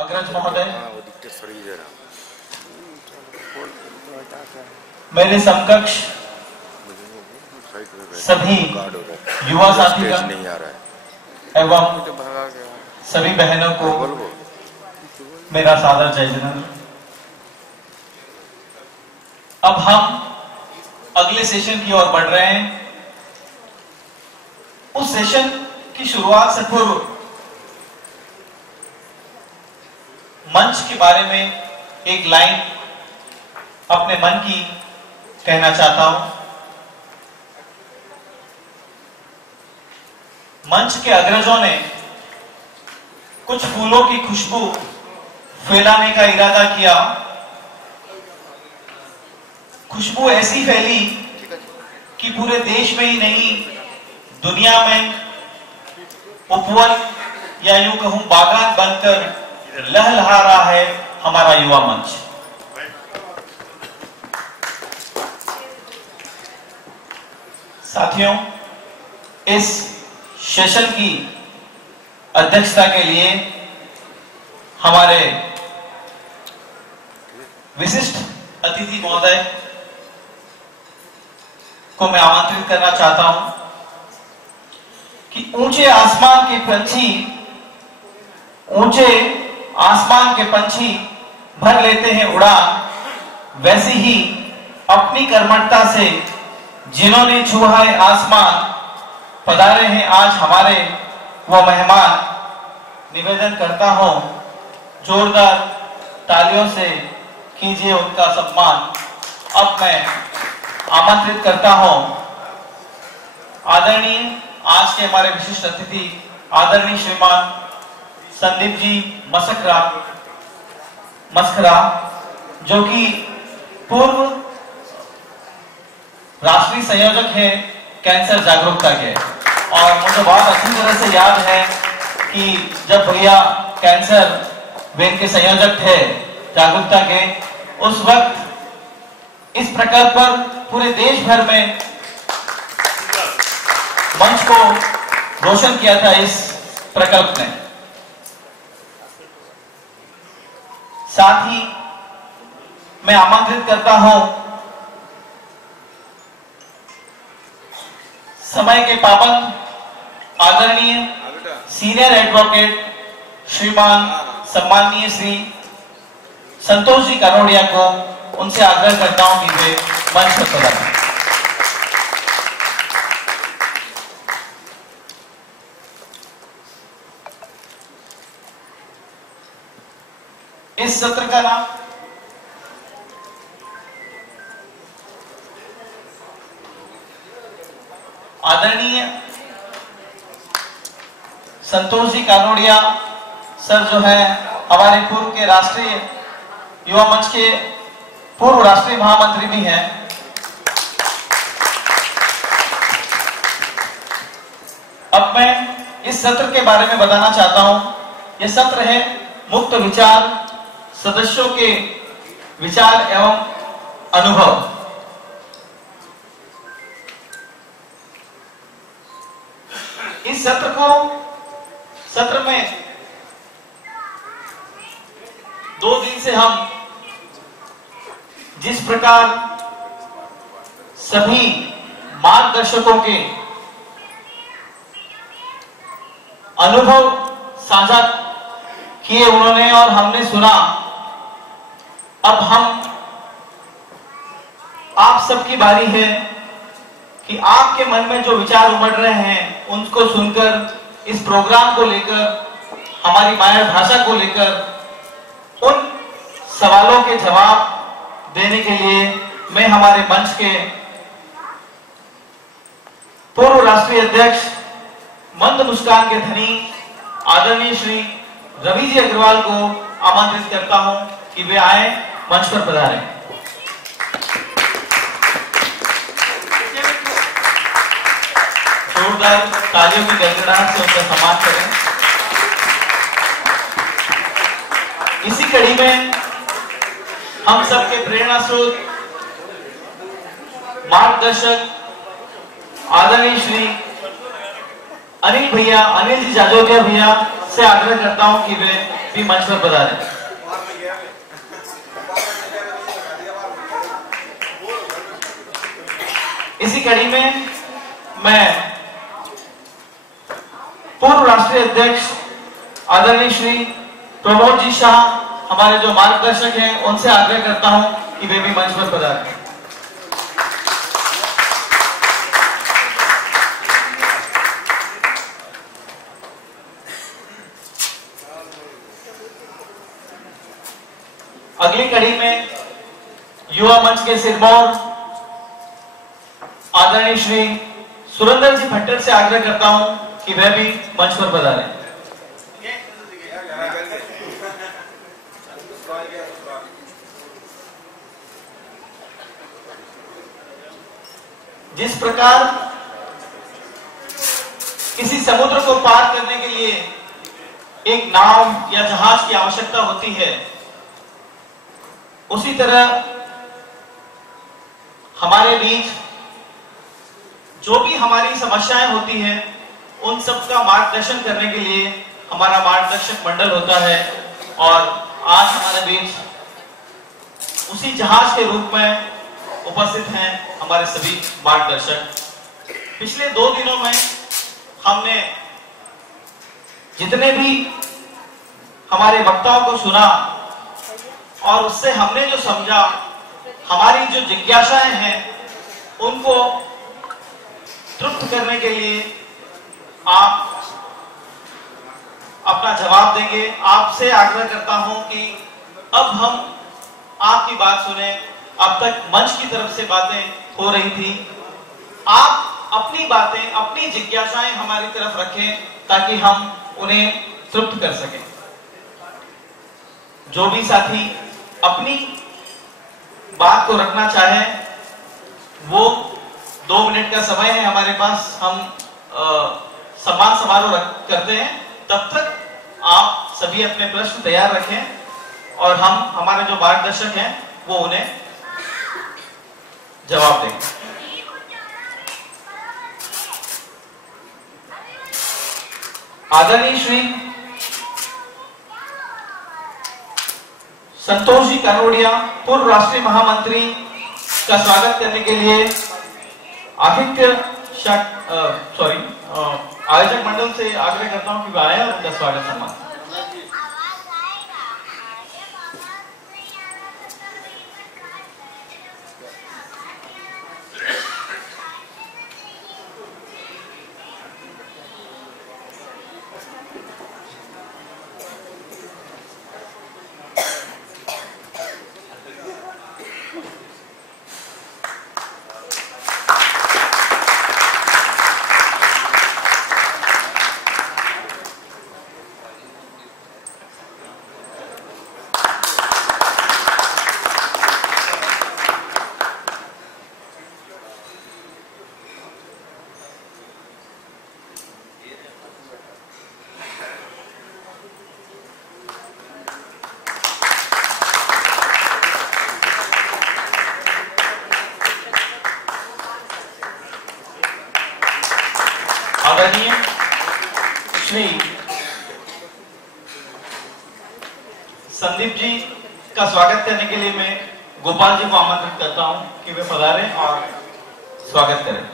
अग्रज महोदय, मेरे समकक्ष सभी युवा साथीगण एवं सभी बहनों को मेरा सादर जय जगन्नाथ। अब हम अगले सेशन की ओर बढ़ रहे हैं। उस सेशन की शुरुआत से पूर्व मंच के बारे में एक लाइन अपने मन की कहना चाहता हूं। मंच के अग्रजों ने कुछ फूलों की खुशबू फैलाने का इरादा किया। खुशबू ऐसी फैली कि पूरे देश में ही नहीं, दुनिया में उपवन या यूं कहूं बागान बनकर लहलहा रहा है हमारा युवा मंच। साथियों, इस सेशन की अध्यक्षता के लिए हमारे विशिष्ट अतिथि महोदय को मैं आमंत्रित करना चाहता हूं कि ऊंचे आसमान के पंछी भर लेते हैं उड़ान, वैसे ही अपनी कर्मठता से जिन्होंने छुआ है आसमान, पधारे हैं आज हमारे वो मेहमान। निवेदन करता हूं, जोरदार तालियों से कीजिए उनका सम्मान। अब मैं आमंत्रित करता हूं आदरणीय, आज के हमारे विशिष्ट अतिथि आदरणीय श्रीमान संदीप जी मस्करा, जो कि पूर्व राष्ट्रीय संयोजक है कैंसर जागरूकता के। और मुझे बहुत अच्छी तरह से याद है कि जब भैया कैंसर वेन के संयोजक थे जागरूकता के, उस वक्त इस प्रकल्प पर पूरे देश भर में मंच को रोशन किया था इस प्रकल्प ने। साथ ही मैं आमंत्रित करता हूं समय के पाबंद आदरणीय सीनियर एडवोकेट श्रीमान सम्माननीय श्री संतोष जी कनोडिया को। उनसे आग्रह करता हूं कि वे मंच पर पधारें। इस सत्र का नाम आदरणीय संतोष जी कानोडिया सर जो है हमारे पूर्व के राष्ट्रीय युवा मंच के पूर्व राष्ट्रीय महामंत्री भी हैं। अब मैं इस सत्र के बारे में बताना चाहता हूं। यह सत्र है मुक्त विचार, सदस्यों के विचार एवं अनुभव। इस सत्र में 2 दिन से हम जिस प्रकार सभी मार्गदर्शकों के अनुभव साझा किए उन्होंने और हमने सुना, अब आप सबकी बारी है कि आपके मन में जो विचार उमड़ रहे हैं उनको सुनकर, इस प्रोग्राम को लेकर, हमारी मातृभाषा को लेकर उन सवालों के जवाब देने के लिए मैं हमारे मंच के पूर्व राष्ट्रीय अध्यक्ष, मंद मुस्कान के धनी आदरणीय श्री रवि जी अग्रवाल को आमंत्रित करता हूं कि वे आए, मंच पर पधारें। जोरदार तालियों की गड़गड़ाहट से उनका सम्मान करें। इसी कड़ी में हम सबके प्रेरणा स्रोत, मार्गदर्शक आदरणीय श्री अनिल जी जाजोटिया भैया से आग्रह करता हूं कि वे भी मंच पर पधारें। इसी कड़ी में मैं पूर्व राष्ट्रीय अध्यक्ष आदरणीय श्री प्रमोद जी शाह, हमारे जो मार्गदर्शक हैं, उनसे आग्रह करता हूं कि वे भी मंच पर पधारें। अगली कड़ी में युवा मंच के सिरमौर आदरणीय श्री सुरेंद्र जी भट्टर से आग्रह करता हूं कि वह भी मंच पर पधारें। जिस प्रकार किसी समुद्र को पार करने के लिए एक नाव या जहाज की आवश्यकता होती है, उसी तरह हमारे बीच जो भी हमारी समस्याएं होती हैं, उन सब का मार्गदर्शन करने के लिए हमारा मार्गदर्शक मंडल होता है। और आज हमारे बीच उसी जहाज के रूप में उपस्थित हैं हमारे सभी मार्गदर्शक। पिछले 2 दिनों में हमने जितने भी हमारे वक्ताओं को सुना और उससे हमने जो समझा, हमारी जो जिज्ञासाएं हैं, उनको तृप्त करने के लिए आप अपना जवाब देंगे। आपसे आग्रह करता हूं कि अब हम आपकी बात सुने। अब तक मंच की तरफ से बातें हो रही थी, आप अपनी बातें, अपनी जिज्ञासाएं हमारी तरफ रखें ताकि हम उन्हें तृप्त कर सकें। जो भी साथी अपनी बात को रखना चाहे, वो 2 मिनट का समय है हमारे पास। हम सम्मान समारोह करते हैं, तब तक आप सभी अपने प्रश्न तैयार रखें और हम हमारे जो मार्गदर्शक हैं वो उन्हें जवाब देंगे। आदरणीय श्री संतोष जी कनोडिया, पूर्व राष्ट्रीय महामंत्री, का स्वागत करने के लिए आयोजक मंडल से आग्रह करता हूं कि वह आए और उनका स्वागत सम्मान। आदरणीय श्री संदीप जी का स्वागत करने के लिए मैं गोपाल जी को आमंत्रित करता हूं कि वे पधारें और स्वागत करें।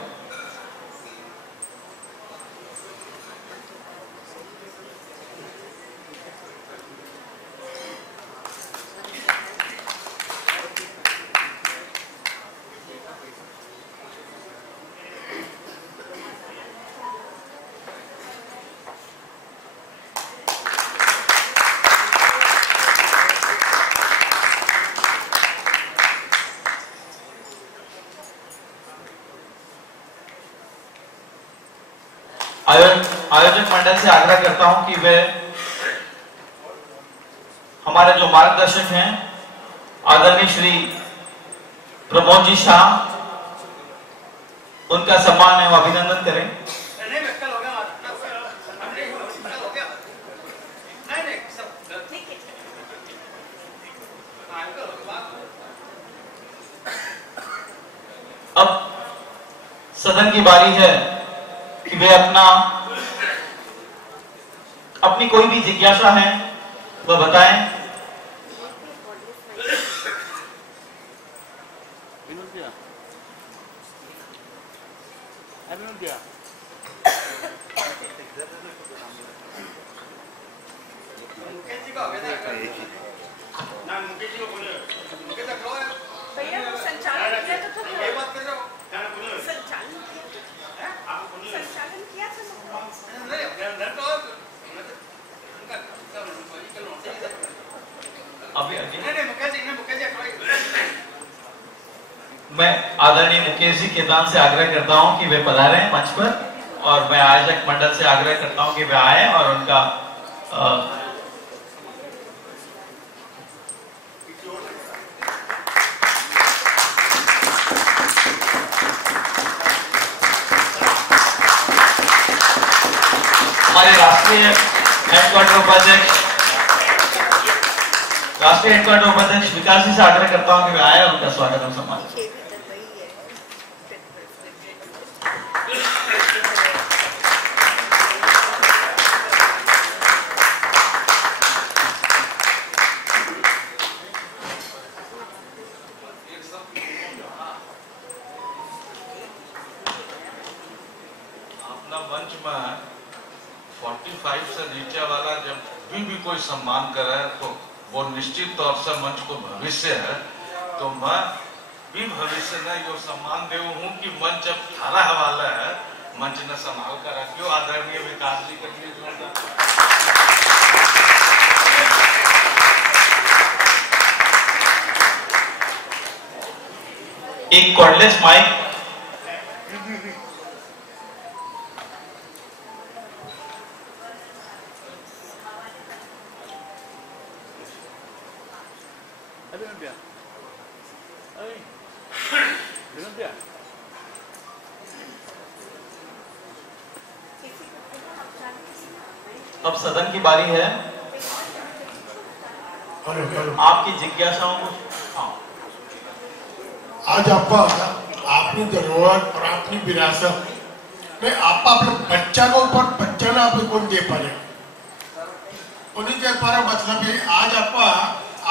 आयोजक मंडल से आग्रह करता हूं कि वे हमारे जो मार्गदर्शक हैं आदरणीय श्री प्रमोद जी शाह, उनका सम्मान एवं अभिनंदन करें। अब सदन की बारी है कि वे अपनी कोई भी जिज्ञासा है वह बताएं। मैं आदरणीय मुकेश जी केदान से आग्रह करता हूं कि वे पधारें मंच पर, और मैं आयोजक मंडल से आग्रह करता हूं कि वे आए और उनका हमारे राष्ट्रीय हेडक्वार्टर उपाध्यक्ष विकास जी से आग्रह करता हूं कि वे आए और उनका स्वागत और सम्मान। अपना मंच में 45 से नीचे वाला जब भी कोई सम्मान करे तो वो निश्चित तौर से मंच को भविष्य है, तो मैं भी भविष्य में यो सम्मान दे हूँ कि मंच अब थारा हवाला है, मंच ने संभाल कर रखियो। आदरणीय विकास जी के लिए एक कॉर्डलेस माइक। अब सदन की बारी है। आपकी जिज्ञासाओं को आज अपनी जरूरत और अपनी विरासत में आप अपने बच्चा को ऊपर बच्चा ना आप कौन दे पा रहे, उन्हीं दे पा रहे, मतलब ये आज आप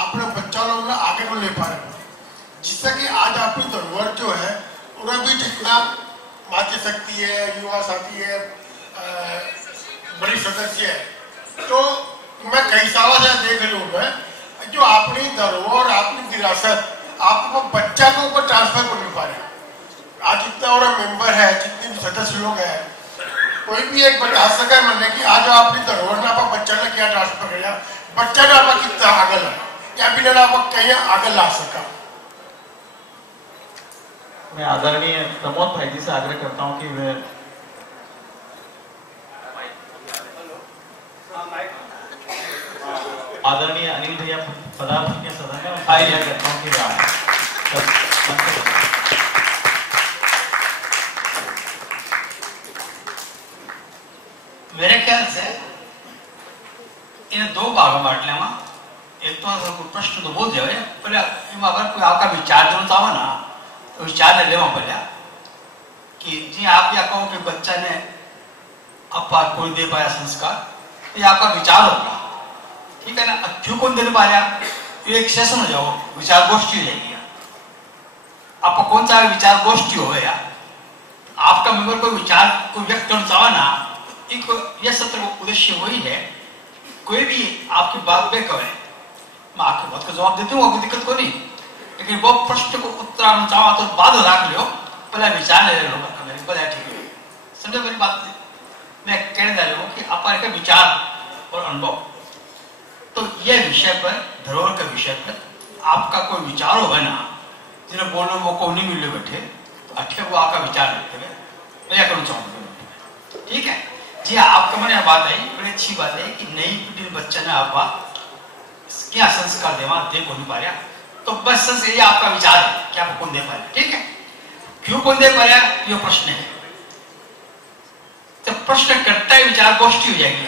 अपने बच्चा लोग ना आगे को ले पा रहे, जिससे कि आज अपनी जरूरत जो है उन्हें भी जितना मातृ शक्ति है, युवा साथी है, बड़ी सदस्य है, तो मैं कई सालों से देख रही हूँ मैं जो अपनी धरोहर अपनी विरासत आपको बच्चा के ऊपर ट्रांसफर कर नहीं पा रहे। आज इतना बड़ा मेंबर है, जितने भी सदस्य लोग हैं, कोई भी एक बता सका मैंने कि आज अपनी धरोहर ने आप बच्चा ने क्या ट्रांसफर किया, बच्चा ने आप कितना आगे ला या बिना आप कहीं आगे ला सका। मैं आदरणीय प्रमोद भाई जी से आग्रह करता हूं कि वे आदरणीय अनिल भैया पदार्थ के सदन में आग्रह करता हूं कि वे आए। मेरे ख्याल से इन दो भागों में बांट लेवा। एक तो प्रश्न तो बोल दिया पहले अगर कोई आपका विचार देना चाहो ना तो विचार ले लेवा पहले कि जी आप या कहो कि बच्चा ने आपका कोई दे पाया संस्कार, तो ये आपका विचार होगा, ठीक है ना। क्यों कौन दे पाया, ये एक सेशन हो जाओ, विचार गोष्ठी हो जाएगी। आपका कौन सा विचार गोष्ठी हो गया, आपका मेंबर कोई विचार को व्यक्त करना चाहो ना, एक यह सत्र का उद्देश्य वही है। कोई भी आपकी बात पे कहे, मैं आपकी बात का जवाब देती हूँ, कोई दिक्कत को नहीं, लेकिन वो प्रश्न को उत्तर आना चाहो तो बाद रख लो, पहले विचार ले लो, ठीक है। समझो मेरी बात, मैं कहने जा रहा हूँ कि आपका विचार और अनुभव, तो यह विषय पर, धरोहर के विषय पर आपका कोई विचार होगा ना, जिन्हें बोलो वो को नहीं मिले बैठे, तो अच्छा वो आपका विचार रखते हुए मैं यह करना चाहूंगा, ठीक है जी। आपका मैंने बात आई, बड़ी अच्छी बात है कि नई पीढ़ी बच्चा ने आप क्या संस्कार देवा दे को नहीं पा रहा, तो बस ये आपका विचार है कि आप कौन दे पा रहे, ठीक है। क्यों कौन दे पा रहा ये प्रश्न है, तो प्रश्न करता है विचार गोष्ठी हो जाएगी।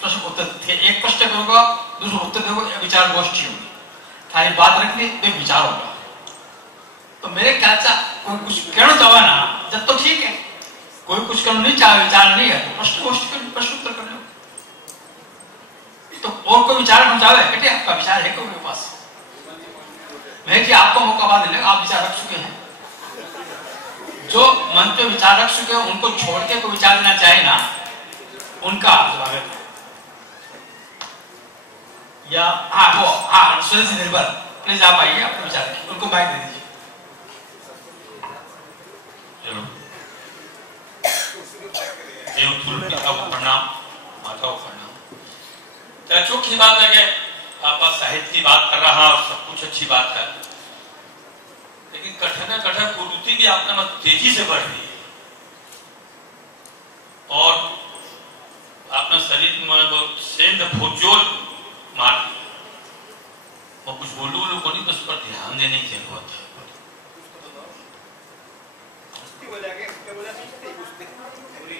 प्रश्न उत्तर एक प्रश्न करोगा, दूसरा उत्तर दोगे, विचार गोष्ठी होगी, सारी बात रखनी वे विचार होगा। तो मेरे ख्याल से कोई कुछ कहना चाहे ना जब तो ठीक है, कोई कुछ करना नहीं चाहे, विचार नहीं है तो प्रश्न गोष्ठी कर, प्रश्न उत्तर कर लो। तो और कोई विचार समझावे बेटे, आपका विचार है कोई के पास? मैं जी आपको मौका बाद मिलेगा, आप विचार रख चुके हैं, जो मन पे विचार रख चुके हैं उनको छोड़ के कोई विचार देना चाहे ना, उनका जवाब है। या हाँ वो हाँ सुरेश निर्भर प्लीज आप आइए, आपका विचार रखिए, उनको माइक दे दीजिए। प्रणाम, माता को प्रणाम। तो चौकी बात है कि आप साहित्य की बात कर रहा और सब कुछ अच्छी बात है, लेकिन कठिन कठिन कुरूति भी आपका मत तेजी से बढ़ रही है और अपना शरीर में सेंध भोजोल मार दिया। मैं कुछ बोलूं लोगों को नहीं, बस पर ध्यान देने की जरूरत है।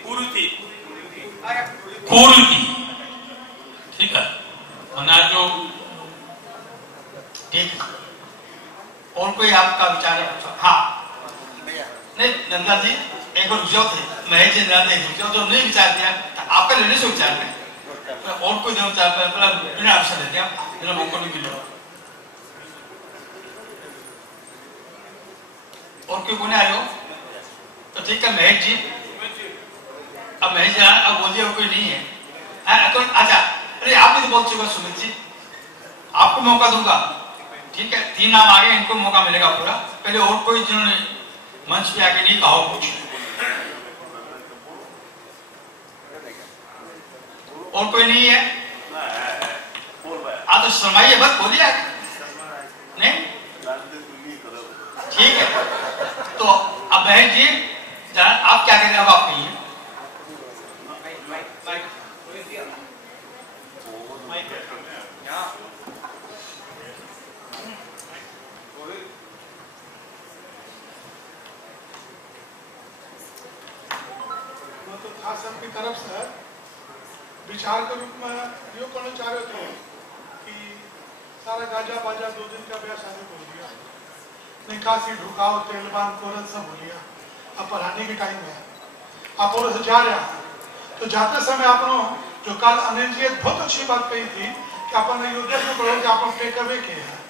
कुरूति कुरूति ठीक है, जो ठीक। और कोई आपका विचार है? हाँ नहीं नंदा जी एक बार रुझाव थे, महेश जी नंदा रुझाव जो नहीं विचार दिया आपका लेने से विचार में और कोई देव बिना अवसर देते हैं, बिना मौका नहीं मिले। और कोई कोने आए हो तो ठीक है महेश जी, अब महेश जी अब बोलिए कोई नहीं है। अच्छा अरे आप भी तो बोल चुके सुमित जी, आपको मौका दूंगा, ठीक है 3 नाम आगे, इनको मौका मिलेगा पूरा। पहले और कोई जिन्होंने मंच पे आके नहीं कहा कुछ, और कोई नहीं है? आप तो शर्माइए बस, बोलिए नहीं, ठीक है। तो अब बहन जी आप क्या कह रहे हैं, अब आप कहिए। तो खास आपकी तरफ से विचार के रूप में यो करना चाह रहे थे कि सारा गाजा बाजा 2 दिन का ब्याह शादी बोल दिया, निकासी ढुकाव तेलबान कोरत सब हो लिया, अब पढ़ाने के टाइम है, आप और से जा रहे हैं। तो जाते समय आपने जो कल अनिल जी एक बहुत अच्छी बात कही थी कि अपन अयोध्या में पढ़ो कि आप टेक अवे के हैं,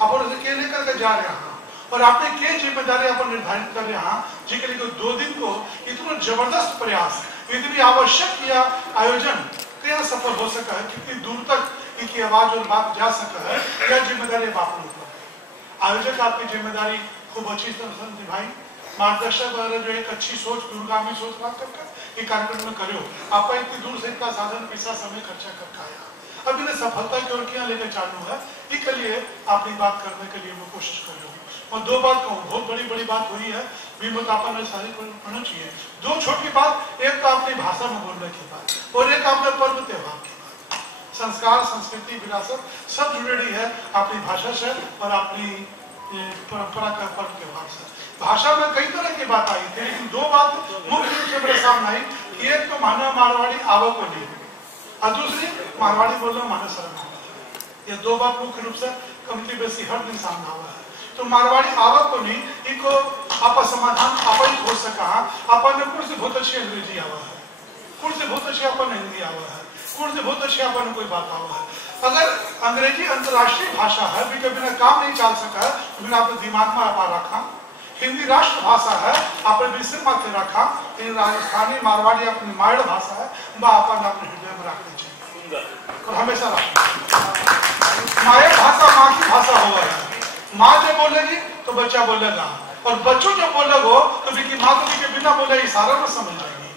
आप और से के लेकर के जा रहे हैं और आपने के जिम्मेदारी अपन निर्धारित कर रहे हैं जिसके लिए 2 दिन को इतना जबरदस्त प्रयास, इतनी आवश्यक किया आयोजन क्या सफल हो सका है, कितनी दूर तक इनकी आवाज और बात जा सका है, यह जिम्मेदारी आप लोगों को। आयोजक आपकी जिम्मेदारी खूब अच्छी तरह से निभाई, मार्गदर्शक वगैरह जो एक अच्छी सोच, दूरगामी सोच बात करके ये कार्यक्रम में करो। आप इतनी दूर से इतना साधन पैसा समय खर्चा करके आया, अब इन्हें सफलता की ओर क्या लेकर चालू है, इसके लिए अपनी बात करने के लिए मैं कोशिश कर रहा हूँ। और 2 बात कहूँ, बहुत बड़ी बड़ी बात हुई है, विमतापन में सारी होना चाहिए। 2 छोटी बात, एक तो अपनी भाषा में बोलने की बात और एक अपने पर्व त्योहार की बात। संस्कार, संस्कृति, विरासत सब जुड़ी है अपनी भाषा से और अपनी परंपरा का पर्व त्योहार से। भाषा में कई तरह की बात आई थी, लेकिन 2 बात मुख्य रूप से मेरे सामने आई कि एक तो मानव मारवाड़ी आवक को नहीं और दूसरी मारवाड़ी बोलना मानव शर्म। ये 2 बात मुख्य रूप से कमती बेसी हर दिन सामने हुआ है। तो मारवाड़ी आवक को नहीं, इनको आप समाधान अपन हो सका, अपन ने कुछ से बहुत अच्छी अंग्रेजी आवा है, कुछ से बहुत अच्छी अपन हिंदी आवा है, कुछ से बहुत अच्छी अपन कोई बात आवा है। अगर अंग्रेजी अंतर्राष्ट्रीय भाषा है, बिना काम नहीं चल सका, बिना अपने दिमाग में आप रखा। हिंदी राष्ट्र भाषा है, आपने विषय मत रखा। राजस्थानी मारवाड़ी अपनी मायड़ भाषा है, वह अपन अपने हृदय में रखनी चाहिए और हमेशा रखना। मायड़ भाषा माँ की भाषा हो है, माँ जब बोलेगी तो बच्चा बोलेगा और बच्चों जब बोलेगो तो माँ तो के बिना बोले इशारा में समझ जाएगी।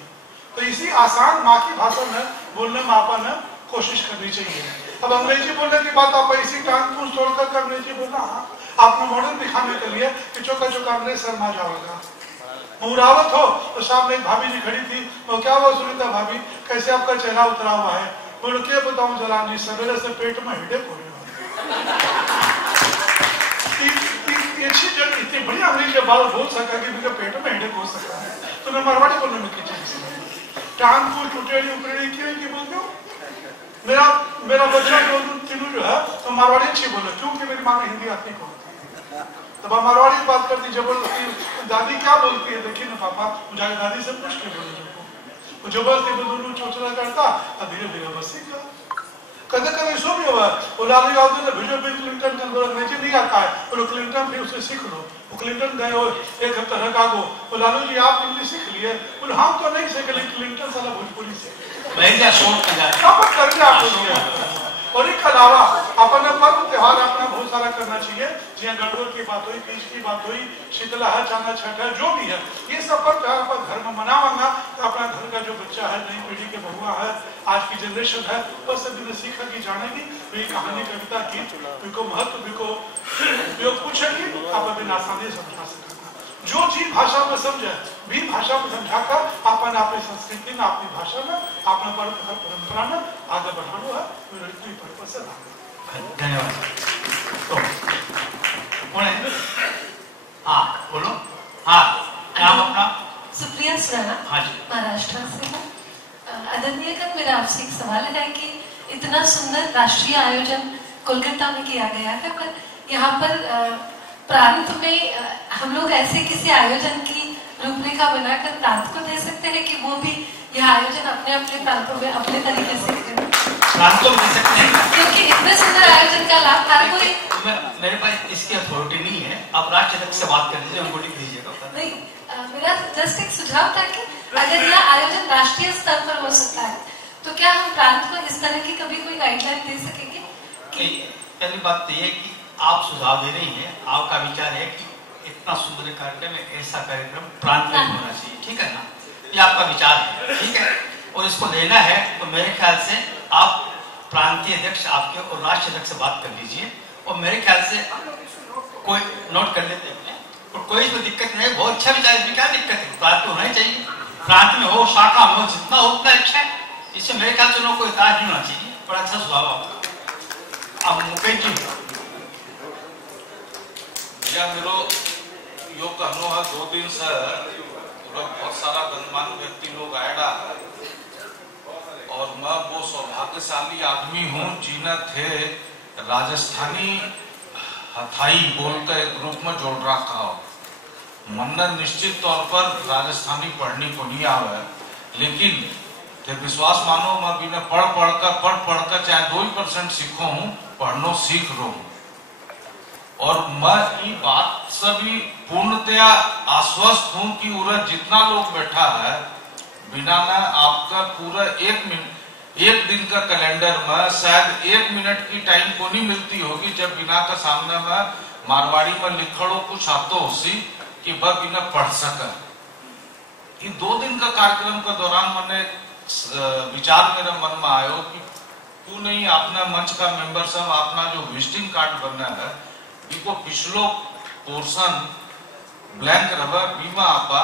तो इसी आसान माँ की भाषा में बोलने में अपन कोशिश करनी चाहिए। अब अंग्रेजी बोलने की बात आप इसी टांग को तोड़कर अंग्रेजी बोलना, आपने मॉडल दिखाने के लिए कि चौका चौका अंग्रेज शर्मा जाओगा। मुरावत हो तो सामने एक भाभी जी खड़ी थी, वो क्या हुआ सुनीता भाभी, कैसे आपका चेहरा उतरा हुआ है? बोलो क्या बताऊं जरा जी, सवेरे से पेट में हेडेक हो रहा है। इतनी बड़ी अंग्रेजी बात बोल सका कि मेरे पेट में हेडेक हो सकता है, तो मैं मारवाड़ी बोलने में किसी टांग को टुटेड़ी उपरेड़ी क्यों की बोलते हो? मेरा बच्चा जो तीनों जो है तो मारवाड़ी अच्छी बोले, क्योंकि मेरी माँ ने हिंदी आती को। तब आप मारवाड़ी बात करती जबरदस्ती, दादी क्या बोलती है देखिए ना पापा, मुझे दादी से पूछ के बोले, जबरदस्ती दोनों चोचला करता और धीरे धीरे बस सीख गया। कदे कदे सो भी हुआ वो लालू यादव ने भेजो बिल क्लिंटन का बोला अंग्रेजी नहीं आता है, बोलो क्लिंटन फिर उसे सीख लो। वो क्लिंटन गए और एक हफ्ता रखा को बोला लालू जी आप इंग्लिश सीख लिए, बोले हम तो नहीं सीखे लेकिन क्लिंटन साला भोजपुरी सीख और इसके अलावा अपने पर्व त्योहार अपना बहुत सारा करना चाहिए, जिया गणगौर की बात हुई, तीज की बात हुई, शीतला है, चांदा छठ है, जो भी है ये सब पर्व त्योहार अपन घर में मनावांगा तो अपना घर का जो बच्चा है, नई पीढ़ी के बहुआ है, आज की जनरेशन है, वो सब सीखा की जानेगी, तो ये कहानी कविता की उनको महत्व उपयोग पूछेगी, आप अभी आसानी समझा सकते। जो चीज भाषा में समझे भी भाषा में समझाकर अपन अपनी संस्कृति में, अपनी भाषा में, अपना परंपरा में आगे बढ़ाना है। पर्पज से धन्यवाद। तो हाँ बोलो। हाँ नाम अपना? सुप्रिया सुराना। हाँ जी। महाराष्ट्र से हूँ। आदरणीयगण, मेरा आपसे एक सवाल है कि इतना सुंदर राष्ट्रीय आयोजन कोलकाता में किया गया है, पर यहाँ पर प्रांत में हम लोग ऐसे किसी आयोजन की रूपरेखा बनाकर प्रांत को दे सकते हैं कि वो भी यह आयोजन अपने अपने प्रांतों में अपने तरीके से करें? प्रांतों में दे सकते हैं क्योंकि इतने सुंदर आयोजन का लाभ हर कोई। मेरे पास इसकी अथॉरिटी नहीं है, आप राज्य अध्यक्ष से बात कर लीजिए, उनको लिख दीजिएगा। नहीं, मेरा जस्ट एक सुझाव था कि अगर यह आयोजन राष्ट्रीय स्तर पर हो सकता है तो क्या हम प्रांत को इस तरह की कभी कोई गाइडलाइन दे सकेंगे? पहली बात तो ये कि आप सुझाव दे रही हैं, आपका विचार है कि इतना सुंदर कार्यक्रम है, ऐसा कार्यक्रम प्रांत में होना चाहिए, ठीक है ना? ये आपका विचार है, ठीक है, और इसको लेना है तो मेरे ख्याल से आप प्रांतीय अध्यक्ष आपके और राष्ट्रीय अध्यक्ष से बात कर लीजिए, और मेरे ख्याल से कोई नोट कर लेते हैं और कोई तो दिक्कत नहीं, बहुत अच्छा विचार, इसमें क्या दिक्कत है? प्रांत होना ही चाहिए, प्रांत में हो, शाखा में हो, जितना हो उतना अच्छा है, इससे मेरे ख्याल से लोगों को इतराज नहीं होना चाहिए। बड़ा अच्छा सुझाव आपका। अब मुकेश जी मेरो यो कहनो है 2 दिन से बहुत सारा गणमान्य व्यक्ति लोग आएगा और मैं वो सौभाग्यशाली आदमी हूँ जिन्हें थे राजस्थानी हथाई बोलकर एक ग्रुप में जोड़ रखा हो। मन निश्चित तौर पर राजस्थानी पढ़ने को नहीं आवे, लेकिन थे विश्वास मानो मैं बिना पढ़ पढ़कर चाहे 2% सीखो हूँ, पढ़नो सीख रो हूँ। और मैं ये बात से भी पूर्णतया आश्वस्त हूं कि उधर जितना लोग बैठा है, बिना ना आपका पूरा 1 दिन का कैलेंडर में शायद 1 मिनट की टाइम को नहीं मिलती होगी जब बिना का सामने में मारवाड़ी में लिखड़ो कुछ आतो होसी कि वह बिना पढ़ सका। ये 2 दिन का कार्यक्रम के दौरान मैंने विचार मेरे मन में आयो कि क्यों नहीं अपना मंच का मेंबर सब अपना जो विजिटिंग कार्ड बनना है इको पिछलो पोर्शन ब्लैंक रहा, बीमा आपा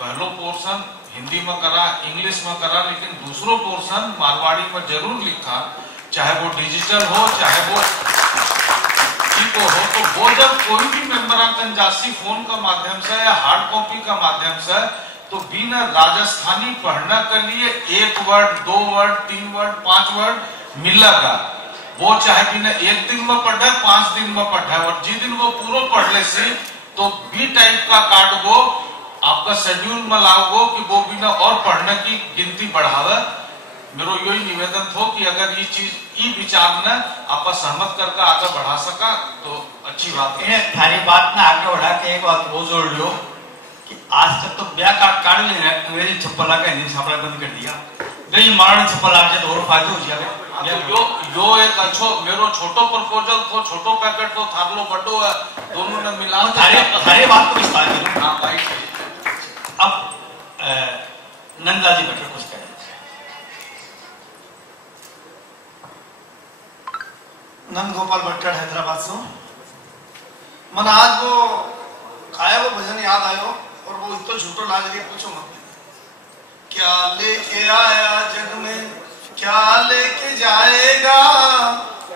पहलो पोर्शन हिंदी में करा, इंग्लिश में करा, लेकिन दूसरो पोर्शन मारवाड़ी में जरूर लिखा, चाहे वो डिजिटल हो चाहे वो को हो। तो वो जब कोई भी मेंबर कंजासी फोन का माध्यम से या हार्ड कॉपी का माध्यम से, तो बिना राजस्थानी पढ़ने के लिए 1 वर्ड 2 वर्ड 3 वर्ड 5 वर्ड मिलेगा। वो चाहे बिना 1 दिन में पढ़े 5 दिन में पढ़े, और जिस दिन वो पूरा पढ़ ले सी तो बी टाइप का कार्ड वो आपका शेड्यूल में लाओगे कि वो बिना और पढ़ने की गिनती बढ़ावे। मेरा यही निवेदन था कि अगर ये चीज ये विचार ने आप सहमत करके आगे बढ़ा सका तो अच्छी बात है। थारी बात ना आगे बढ़ा के एक बात वो जोड़ लो कि आज तक तो ब्याह कार्ड लेना अंग्रेजी छप्पा लगा हिंदी छापना बंद कर दिया, जो ये मराठी छप्पा लग जाए तो और फायदा हो जाएगा। यो एक अच्छो मेरो छोटो प्रपोजल तो छोटो पैकेट तो थारलो बड़ो है, दोनों ने मिला थारे बात को विस्तार करो। हाँ भाई। अब नंदा जी बैठे कुछ करें। नंद गोपाल भट्टर हैदराबाद से। मन आज वो खाया वो भजन याद आयो और वो इतना झूठो लाग रही पूछो मत। क्या लेके आया जग में क्या लेके जाएगा,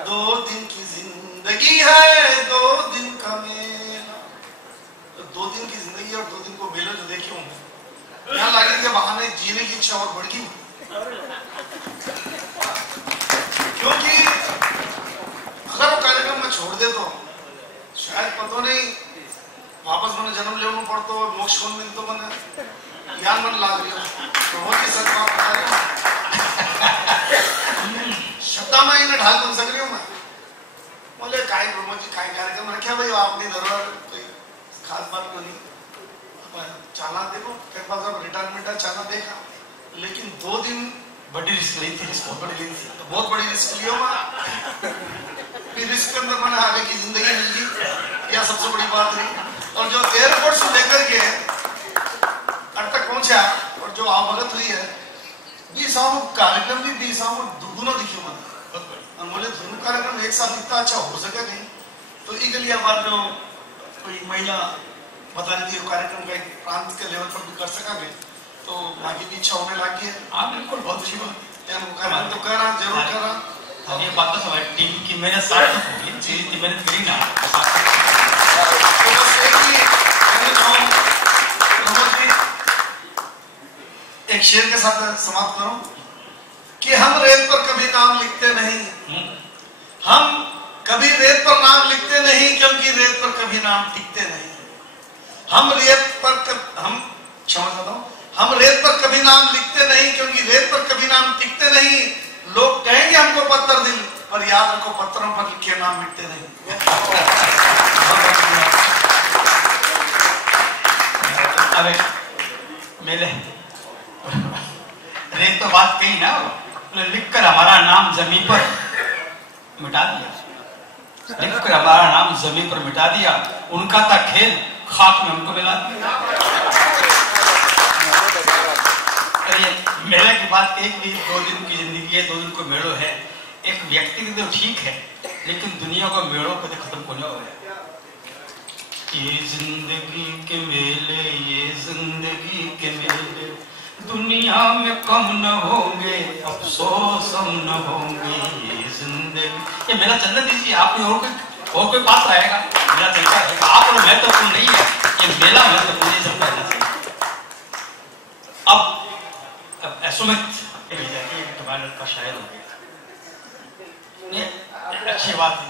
2 दिन की जिंदगी है 2 दिन का मेला। तो 2 दिन की जिंदगी और 2 दिन को मेला जो देखे होंगे यहाँ लगे कि बहाने जीने की इच्छा और बढ़ गई, क्योंकि अगर वो कार्यक्रम में छोड़ दे तो शायद पता नहीं वापस मैंने जन्म ले पड़तो, मोक्ष कौन मिलतो, मैंने ज्ञान मन लाग रही हो तो बहुत ही सच बात बता रहे दामा इन्हें ढाल बन सक रही हूँ मैं बोले काय प्रमोद जी काय कार्यक्रम रखे भाई आपने धरोहर कोई खास बात को नहीं चाला देखो रिटायरमेंट चाला देखा लेकिन 2 दिन बड़ी रिस्क ली थी, बहुत बड़ी ली थी, तो बहुत बड़ी रिस्क लियो मैं फिर रिस्क के अंदर मैंने आगे की जिंदगी मिल गई यह सबसे बड़ी बात रही। और जो एयरपोर्ट से लेकर के अट तक पहुंचा और जो आवभगत हुई है 20 कार्यक्रम भी 20 दुगुना दिखियो मैंने बोले दोनों कार्यक्रम एक साथ इतना अच्छा हो सके नहीं तो इगलिया बार जो कोई महिला बता रही थी कार्यक्रम का एक प्रांत के लेवल पर भी कर सकेंगे तो बाकी की इच्छा होने लगी है। हाँ बिल्कुल बहुत अच्छी बात कार्यक्रम तो कर रहा जरूर कर रहा अब ये बात तो समझ टीम की मेहनत सार्थक होगी, चीज मेहनत करी ना तो बस एक ही कहना चाहूँ प्रमोद जी एक शेर के साथ समाप्त करूं कि हम रेत पर कभी नाम लिखते नहीं, हम कभी रेत पर नाम लिखते नहीं क्योंकि रेत पर कभी नाम टिकते नहीं। हम रेत पर कभी नाम लिखते नहीं क्योंकि रेत पर कभी नाम टिकते नहीं। लोग कहेंगे हमको पत्थर दिल पर याद रखो पत्थरों पर लिखे नाम मिटते नहीं। अब मेरे रेत तो बात कही ना, लिखकर हमारा नाम जमीन पर मिटा दिया, लिखकर हमारा नाम जमीन पर मिटा दिया। उनका था खेल, खाक में हमको मिला दिया। मेले की बात एक भी 2 दिन की जिंदगी है, 2 दिन को मेड़ो है। एक व्यक्ति की तो ठीक है लेकिन दुनिया को मेड़ों को खत्म होने हो गया। ये जिंदगी के मेले, ये जिंदगी के मेले दुनिया में कम न होंगे, अफसोस हम न होंगे। ये जिंदगी, ये मेरा चलने दीजिए, आपने और कोई बात आएगा, मेरा चलता है। आप और महत्वपूर्ण नहीं है, ये मेला महत्वपूर्ण नहीं चलता है। अब सुमित तुम्हारा लड़का शायर हो गया, अच्छी बात है।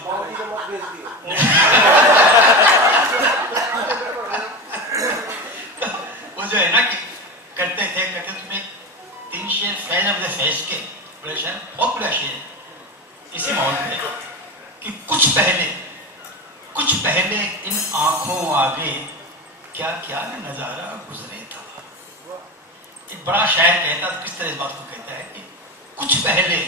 वो जो है ना कि करते थे तुम्हें 3 शेर फैज अपने फैज के बड़े शेर, बहुत बड़ा शेर इसी माहौल में कि कुछ पहले इन आंखों आगे क्या क्या नजारा गुजरे था। एक बड़ा शायर कहता है, किस तरह इस बात को कहता है कि कुछ पहले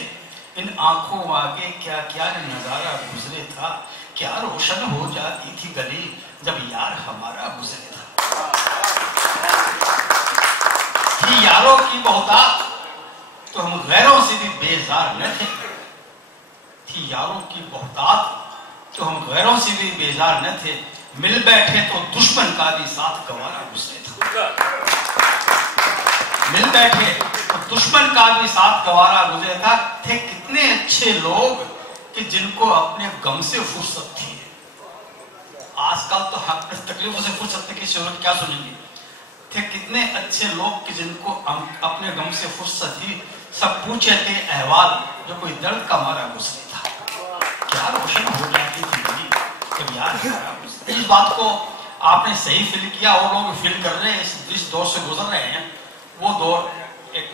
इन आंखों आगे क्या क्या नजारा गुजरे था, क्या रोशन हो जाती थी गली जब यार हमारा गुजरे था। थी यारों की बहुतात तो हम गैरों से भी बेजार न थे, थी यारों की बहुतात तो हम गैरों से भी बेजार न थे। मिल बैठे तो दुश्मन का भी साथ गंवारा गुजरे था, मिल बैठे तो दुश्मन का भी साथ गंवारा गुजरे था। थे कितने अच्छे लोग कि जिनको अपने गम से फुर्सत थी। आजकल तो अपने तकलीफों से फुर्सत की जरूरत क्या सुनेंगे। थे कितने अच्छे लोग कि जिनको अपने गम से फुर्सत थी। सब पूछे थे अहवाल जो कोई दर्द का मारा गुजरे था, क्या रोशन हो जाती थी जब यार हमारा गुजरे। इस बात को आपने सही फील किया और लोग फील कर रहे हैं, जिस दौर से गुजर रहे हैं वो दौर एक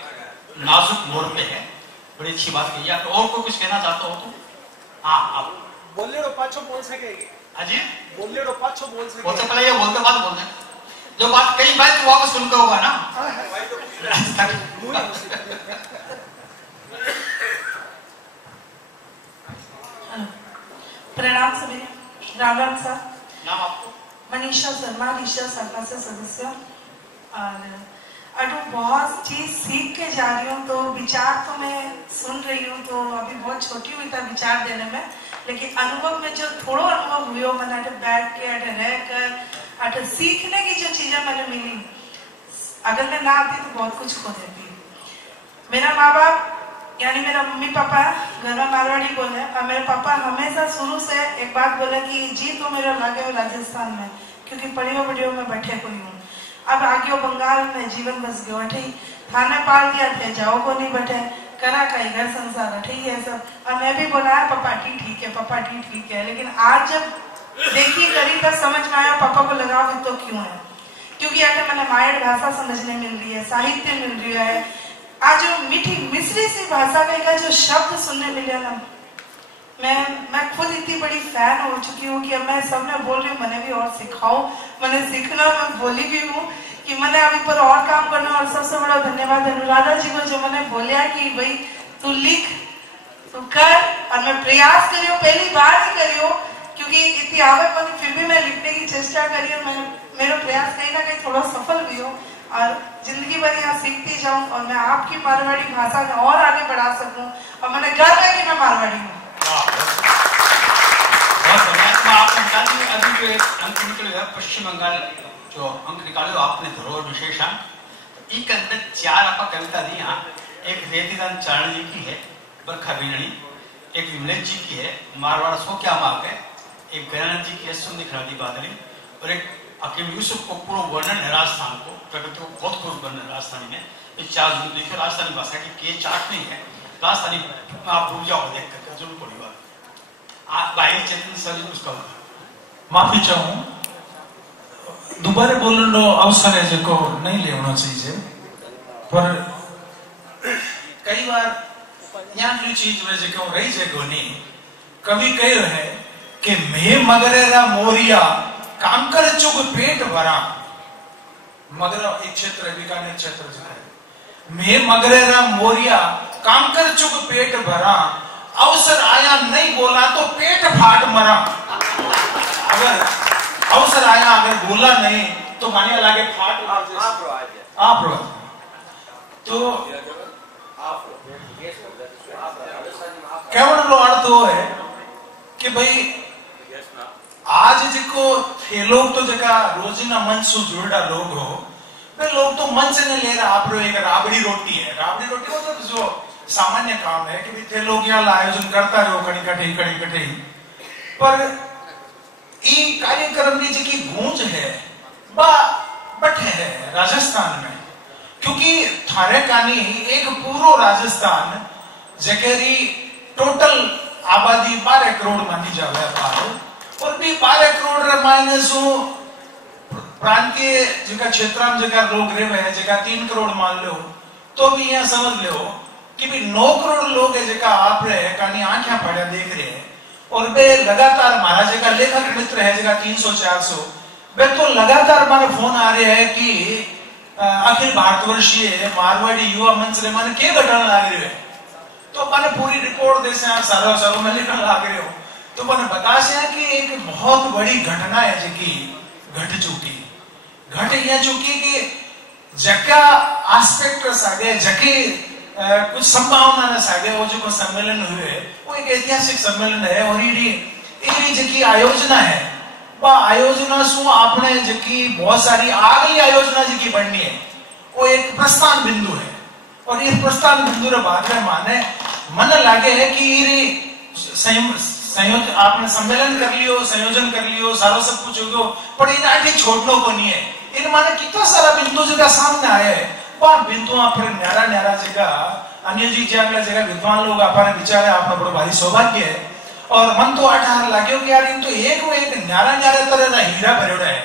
नाजुक मोड़ पे है। बड़ी अच्छी बात कही है। और कोई कुछ कहना चाहता हो तो हाँ आप बोले पाछो बोल सकेंगे। अजी बोले पाछो बोल सकेंगे, बोलते पहले ये बोलते बाद बोलते जो बात कई बार तो वापस सुनकर होगा ना। प्रणाम सभी, राम राम सर। नाम आपको? मनीषा शर्मा, ऋषा सरकार से सदस्य। और बहुत चीज सीख के जा रही हूँ, तो विचार तो मैं सुन रही हूँ, तो अभी बहुत छोटी हुई था विचार देने में, लेकिन अनुभव में जो थोड़ा अनुभव हुई हो मैंने बैठ के रह कर सीखने की जो चीजें मैंने मिली, अगर मैं ना आती तो बहुत कुछ खो देती। मेरा माँ बाप यानी मेरा मम्मी पापा घर में मारवाड़ी बोले, और मेरे पापा हमेशा शुरू से एक बात बोले कि जी तो मेरा लागे हो राजस्थान में, क्योंकि पढ़ियो में बैठे कोई हूँ। अब आगे बंगाल में जीवन बस गयो अठे थाने पाल दिया थे, जाओ को नहीं बैठे करा का घर संसार अठे ही है सब। और मैं भी बोला पापा ठीक है, पापा ठीक है, लेकिन आज जब देखी करी तब समझ में आया पापा को लगाव तो क्यों है, क्योंकि अगर मैंने मायड़ भाषा समझने मिल रही है, साहित्य मिल रही है, आज जो मीठी मिश्री सी भाषा का जो शब्द सुनने मिले ना, मैं खुद इतनी बड़ी फैन हो चुकी हूँ कि अब मैं सबने बोल रही हूँ मैंने भी और सिखाओ, मैंने सीखना, मैं बोली भी हूँ कि मैंने अभी पर और काम करना। और सबसे बड़ा धन्यवाद अनुराधा जी को जो मैंने बोलिया कि भाई तू लिख, तू कर, और मैं प्रयास करी हूँ, पहली बार ही करी हूँ क्योंकि इतनी आवक बनी, फिर भी मैं लिखने की चेष्टा करी और मैंने मेरा प्रयास कहीं ना कहीं थोड़ा सफल भी हो और जिंदगी भर यहाँ सीखती जाऊँ और मैं आपकी मारवाड़ी भाषा में और आगे बढ़ा सकूँ। और मैंने गर्व है कि मैं मारवाड़ी हूँ। बहुत धन्यवाद। आपने बता दी अभी जो एक अंक निकले हुआ पश्चिम बंगाल जो अंक निकाले आपने धरोहर विशेषांक एक अंदर 4 आपका कविता दी यहाँ। एक रेतीदान चारण जी की है, बरखा बीनणी, एक विमलेश जी की है, मारवाड़ा सो क्या मांग है, एक गयानंद जी की है, सुन दिखला दी बादली, और एक हकीम यूसुफ को पूरा वर्णन है राजस्थान को, प्रकृति को बहुत खूब वर्णन राजस्थानी में। ये 4 देखिए राजस्थानी भाषा की चार्ट नहीं है, राजस्थानी आप भूल जाओ देख करके जरूर पड़ी बात। आप बाहर चेतन सर उसका माफी चाहूं, दोबारा बोलने अवसर है जो नहीं लेना चाहिए, पर कई बार यहाँ की चीज में जो रही जगह नहीं, कवि कह रहे कि मैं मगरेरा मोरिया काम कर चुक पेट भरा, मगर एक क्षेत्र है बीकानेर क्षेत्र जो है, मैं मगरेरा मोरिया काम कर चुक पेट भरा, अवसर आया नहीं बोला तो पेट फाट मरा। अगर अवसर आया अगर बोला नहीं तो मानिए लागे फाट आप तो केवल अर्थ हो है कि भाई आज जिको थे लोग तो जगह रोजीना मंच से जुड़ा लोग हो, वे लोग तो मंच ने ले रहा आप एक राबड़ी रोटी है, राबड़ी रोटी वो तो जो सामान्य काम है कि थे लोग यहाँ आयोजन करता रहो कड़ी कटे, पर ये कार्यक्रम की जी की गूंज है बट है राजस्थान में, क्योंकि थारे कानी एक पूरो राजस्थान जगेरी टोटल आबादी 12 करोड़ मानी जावे पारो, और भी 12 करोड़ माइनस प्रांतीय जगह क्षेत्र में जगह लोग रहे हैं जगह 3 करोड़ मान लो तो भी यहाँ समझ लो कि भी 9 करोड़ लोग है जगह आप रहे कहानी आंखें पढ़ा देख रहे हैं, और वे लगातार हमारा जगह लेखक मित्र है जगह 300-400 वे तो लगातार हमारे फोन आ रहे हैं कि अखिल भारतवर्षीय मारवाड़ी युवा मंच रे माने के घटना लग रही है, तो मैंने पूरी रिपोर्ट दे से सालों में लिखने लग रहे हो, तो मैंने बता से कि एक बहुत बड़ी घटना है जिकी घट चुकी कि जका एस्पेक्ट सागे जके कुछ संभावना न सागे वो जो सम्मेलन हुए वो एक ऐतिहासिक सम्मेलन है, और ये जकी आयोजना है वह आयोजना सु आपने जकी बहुत सारी आगली आयोजना जकी बननी है वो एक प्रस्थान बिंदु है, और ये प्रस्थान बिंदु रे बाद में माने मन लागे है कि संयोजन आपने सम्मेलन कर लियो, संयोजन कर लियो, सारो सब कुछ हो गयो, पर इन आठी छोड़नो को नहीं है, इन माने कितना सारा बिंदु जगह सामने आए है, वह बिंदुआ फिर न्यारा जगह अन्य जी जगह विद्वान लोग अपने विचार है, आपने बड़ो भारी सौभाग्य है, और मन तो 8 लाग्यो कि यार इन तो एक न्यारा तरह का हीरा भरेड़ा है,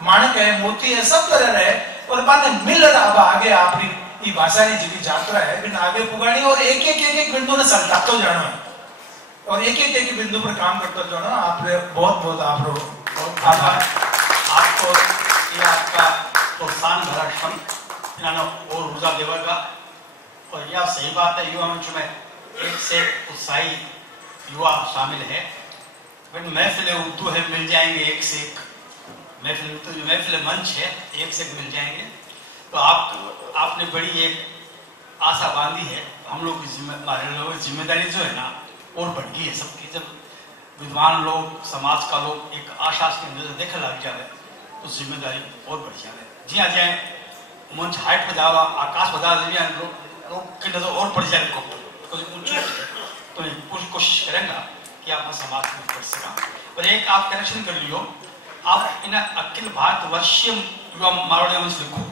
माणक है, मोती है, सब तरह है, और बाद मिल रहा अब आगे आपकी ये भाषा की जी यात्रा है बिन आगे पुगानी, और एक बिंदु ने सलटातो जाना है, और एक बिंदु पर काम करता जाना। आप बहुत आभार आपको, ये आपका प्रोत्साहन भरा क्षण और ऊर्जा देगा, और यह सही बात है युवा मंच में एक से उत्साही युवा शामिल है, महफिल उर्दू है मिल जाएंगे एक से एक, महफिल मंच है एक से एक मिल जाएंगे, तो आपने बड़ी एक आशा बांधी है, हम लोग की जिम्मेदारी जो है ना और बढ़ गई है सबकी, जब विद्वान लोग समाज का लोग एक आशा के नजर देखे लग जाए तो जिम्मेदारी और बढ़ जाए, जी आ जाए मंच हाइट पर जाओ आकाश बजा लोग की नजर और बढ़ जाए, तो पूरी कोशिश करेंगे कि आप समाज में कर सका। और एक आप कनेक्शन कर लियो, आप इन अखिल भारतवर्षीय युवा मारवाड़ी मंच लिखो,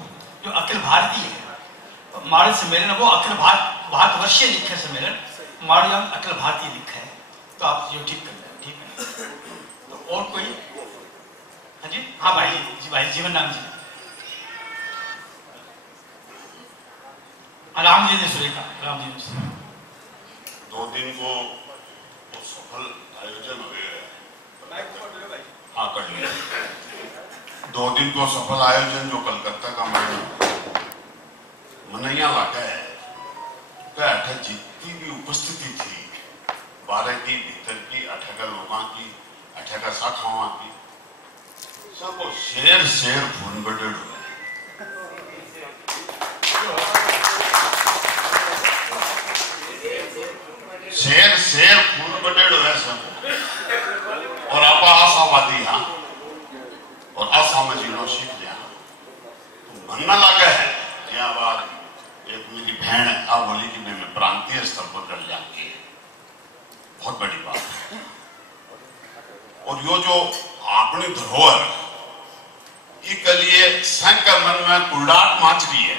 जो अखिल भारतीय है मारवाड़ी सम्मेलन वो अखिल भारतवर्षीय लिखे सम्मेलन, मारवाड़ी अखिल भारतीय लिखा है, तो आप ये ठीक कर, ठीक है। तो और कोई? हाँ जी, हाँ भाई जीवन नाम जी, राम जी ने सुरेखा, राम जी ने 2 दिन को वो सफल आयोजन हुए। हाँ कर लिया। 2 दिन को सफल आयोजन जो कलकत्ता का मनैया लागा है अठ जितनी भी उपस्थिति थी 12 की भीतर की 18 लोगों की 18 शाखाओं की सब शेर शेर फून बड़े हुए। शेर शेर फूल बटेड़ हुए सब और आप आशावादी हाँ और आशा जीनो सीख लिया तो मनना लगा है। यहाँ बार एक मेरी बहन आप बोली कि मैं प्रांतीय स्तर पर कर जाती है, बहुत बड़ी बात है। और यो जो अपनी धरोहर के लिए शंकर मन में कुलडाट माच रही है,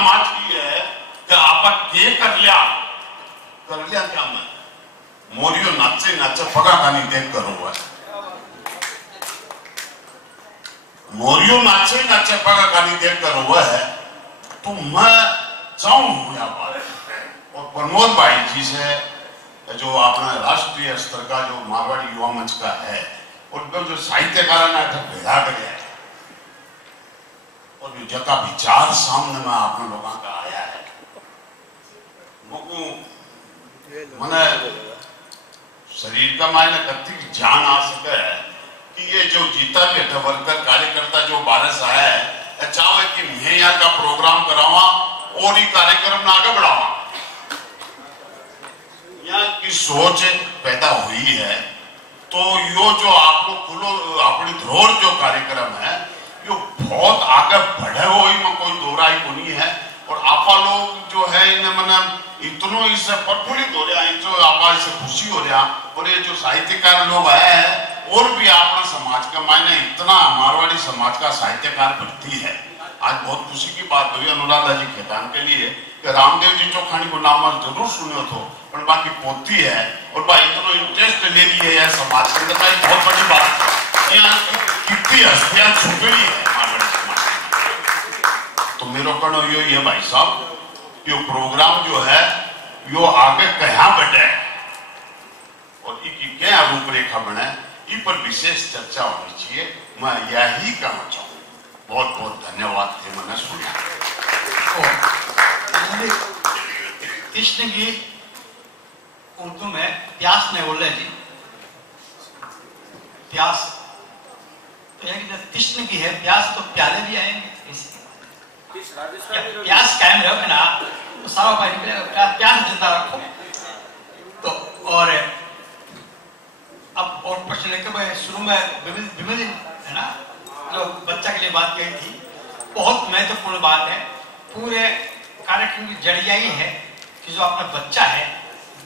माच की है कि आप के कर लिया क्या मैं मोरियो नाचे नाचे फगा खानी देख करूंगा। मोरियो नाचे नाचे फगा खानी देख कर हुआ है तो मैं चाहूं यहाँ पर। और प्रमोद भाई जी से जो अपना राष्ट्रीय स्तर का जो मारवाड़ी युवा मंच का है और जो साहित्यकार ने भेजा कर और जो जगह विचार सामने में आपने लोगों का आया है मने शरीर का मायने कत्ती जान आ सके है कि ये जो जीता बैठा वर्कर कार्यकर्ता जो बारस आया है चाहे कि मैं यहाँ का प्रोग्राम करावा और ये कार्यक्रम में आगे बढ़ावा। यहाँ की सोच पैदा हुई है तो यो जो आपको खुलो अपनी धरोहर जो कार्यक्रम है यो बहुत आगे बढ़े हो में कोई दोहराई को नहीं है। और आपा लोग जो है इन्हें मैंने इतनो इससे प्रफुल्लित हो रहा है, जो आपा इससे खुशी हो रहा और ये जो साहित्यकार लोग आए हैं और भी अपना समाज का मायने इतना मारवाड़ी समाज का साहित्यकार बढ़ती है। आज बहुत खुशी की बात हुई अनुराधा जी खेतान के लिए कि रामदेव जी चौखानी को नाम जरूर सुनो तो पर बाकी पोती है और भाई इतना इंटरेस्ट ले रही है समाज के अंदर बहुत बड़ी बात है। यहाँ कितनी हस्तियां छुपी है मारवाड़ी समाज। तो मेरा कहना यो ये भाई साहब यो प्रोग्राम जो है यो आगे कहाँ बैठे और इसकी क्या रूपरेखा बने इस पर विशेष चर्चा होनी चाहिए। मैं यही कहना चाहूँ। बहुत बहुत धन्यवाद थे मैंने सुना। कृष्ण की उर्दू में प्यास ने बोले जी प्यास तो कृष्ण की है प्यास तो प्याले भी आएंगे। प्यास कायम रहोगे ना तो सारा पानी निकलेगा। प्यास जिंदा रखो तो। और अब और प्रश्न लेकर शुरू में विभिन्न है ना जो बच्चा के लिए बात कही थी बहुत महत्वपूर्ण बात है। पूरे कार्यक्रम की जड़ यही है कि जो अपना बच्चा है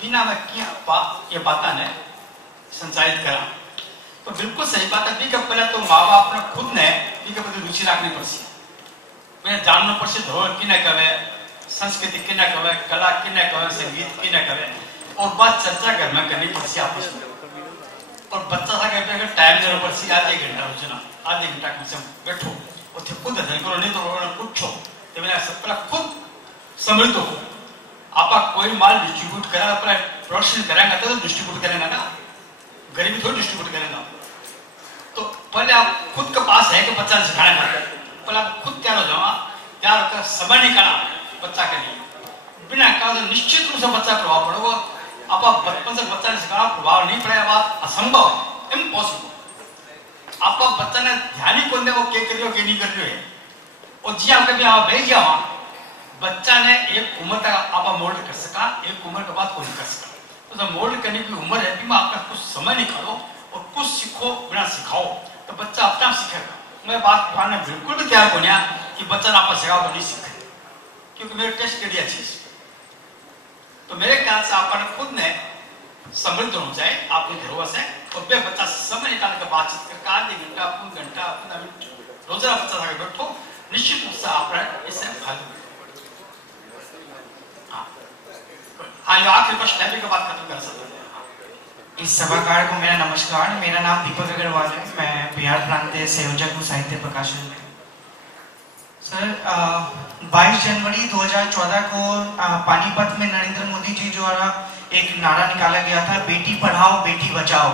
बिना में ये बात ने संचालित करा तो बिल्कुल सही बात है। बीक पहले तो माँ बाप ने खुद ने बीक बड़ी रुचि रखनी पड़ती है। जानना पड़े धरोहर कि कहे संस्कृति कि कहे कला कि कहे संगीत कि कहे और बात चर्चा घर में करनी पड़ती आपस में। और बच्चा सा कहते हैं टाइम देना पड़ती आध 1 घंटा रोजना आधे घंटा कम से कम बैठो और खुद अध्ययन करो नहीं तो पूछो तो मैंने पहले खुद समृद्ध हो। आप कोई माल डिस्ट्रीब्यूट करेगा अपना प्रोडक्शन करेंगे तो डिस्ट्रीब्यूट करेंगे ना गरीबी थोड़ी डिस्ट्रीब्यूट करेगा। तो पहले आप खुद के पास है कि बच्चा ने सिखाना है पहले आप खुद तैयार हो जाओ। तैयार होकर समय निकाला बच्चा के लिए बिना कहा तो निश्चित रूप से बच्चा प्रभाव पड़ेगा। आप बचपन से बच्चा ने सिखाना प्रभाव नहीं पड़ेगा बात असंभव इम्पॉसिबल। आप बच्चा ने ध्यान ही कौन दे वो क्या कर रहे हो क्या नहीं कर रहे हो और जी आप कभी आप भेज गया वहां बच्चा ने एक उम्र तक आप मोल्ड कर सका एक उम्र के बाद कोई नहीं कर सका। तो जब मोल्ड करने की उम्र है भी आपका कुछ समय निकालो और कुछ सीखो बिना सिखाओ तो बच्चा अपना सीखेगा। मैं बात कहने बिल्कुल भी तैयार होने कि बच्चा ने आप सिखाओ नहीं सीखे क्योंकि मेरे टेस्ट के लिए चीज तो मेरे ख्याल से आपने खुद ने समृद्ध होना चाहिए आपकी धरोहर से और वे बच्चा समय निकाल कर बातचीत करके आधे घंटा पूर्ण घंटा 15 मिनट रोजाना बच्चा साथ बैठो निश्चित रूप से आप इससे फायदा। हाँ ये आखिरी प्रश्न है बात खत्म कर सकते। इस सभागार को मेरा नमस्कार। मेरा नाम दीपक अग्रवाल है। मैं बिहार प्रांतीय संयोजक हूँ साहित्य प्रकाशन में। सर 22 जनवरी 2014 को पानीपत में नरेंद्र मोदी जी द्वारा एक नारा निकाला गया था, बेटी पढ़ाओ बेटी बचाओ।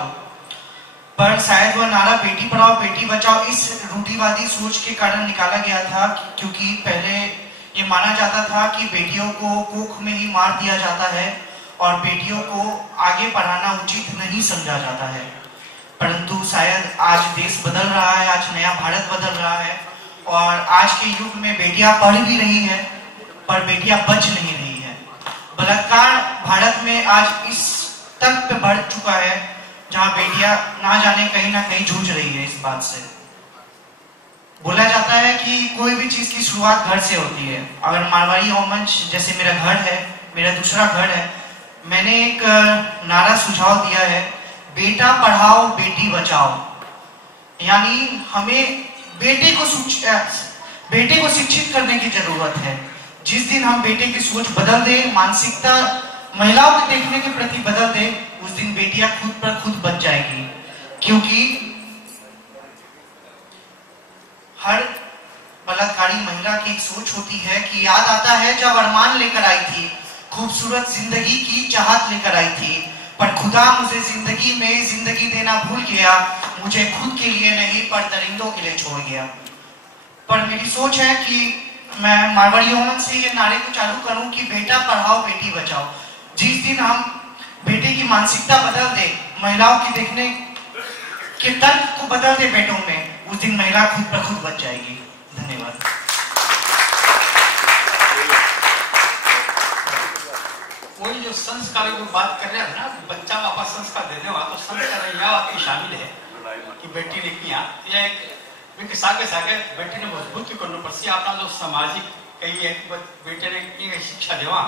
पर शायद वह नारा बेटी पढ़ाओ बेटी बचाओ इस रूढ़िवादी सोच के कारण निकाला गया था, क्योंकि पहले ये माना जाता था कि बेटियों को कोख में ही मार दिया जाता है और बेटियों को आगे पढ़ाना उचित नहीं समझा जाता है। परंतु शायद आज देश बदल रहा है, आज नया भारत बदल रहा है और आज के युग में बेटियां पढ़ भी रही है पर बेटियां बच नहीं रही है। बलात्कार भारत में आज इस तक पे बढ़ चुका है जहां बेटियां ना जाने कहीं ना कहीं जूझ रही है इस बात से। बोला जाता है कि कोई भी चीज की शुरुआत घर से होती है। अगर मारवाड़ी युवा मंच जैसे मेरा घर है, मेरा दूसरा घर है, मैंने एक नारा सुझाव दिया है, बेटा पढ़ाओ बेटी बचाओ। यानी हमें बेटे को शिक्षित करने की जरूरत है। जिस दिन हम बेटे की सोच बदल दे, मानसिकता महिलाओं को देखने के प्रति बदल दे, उस दिन बेटियां खुद पर खुद बच जाएगी। क्योंकि हर बलात्कारी महिला की एक सोच होती है कि याद आता है जब अरमान लेकर आई थी, खूबसूरत जिंदगी की चाहत लेकर आई थी, पर खुदा मुझे जिंदगी में जिंदगी देना भूल गया, मुझे खुद के लिए नहीं पर दरिंदों के लिए छोड़ गया। पर मेरी सोच है कि मैं मारवाड़ी युवा से ये नारे को चालू करूं कि बेटा पढ़ाओ बेटी बचाओ। जिस दिन हम बेटे की मानसिकता बदल दे, महिलाओं की देखने के तर्क को बदल दे बेटों में, उस दिन महिला खुद पर खुद बच जाएगी। धन्यवाद। वही जो संस्कार की बात कर रहे हैं ना, बच्चा वापस संस्कार देने वाला, तो संस्कार यह वाकई शामिल है कि बेटी ने किया या एक सागे सागे बेटी ने मजबूती करने पर सी अपना जो सामाजिक कई एक बेटे ने शिक्षा देवा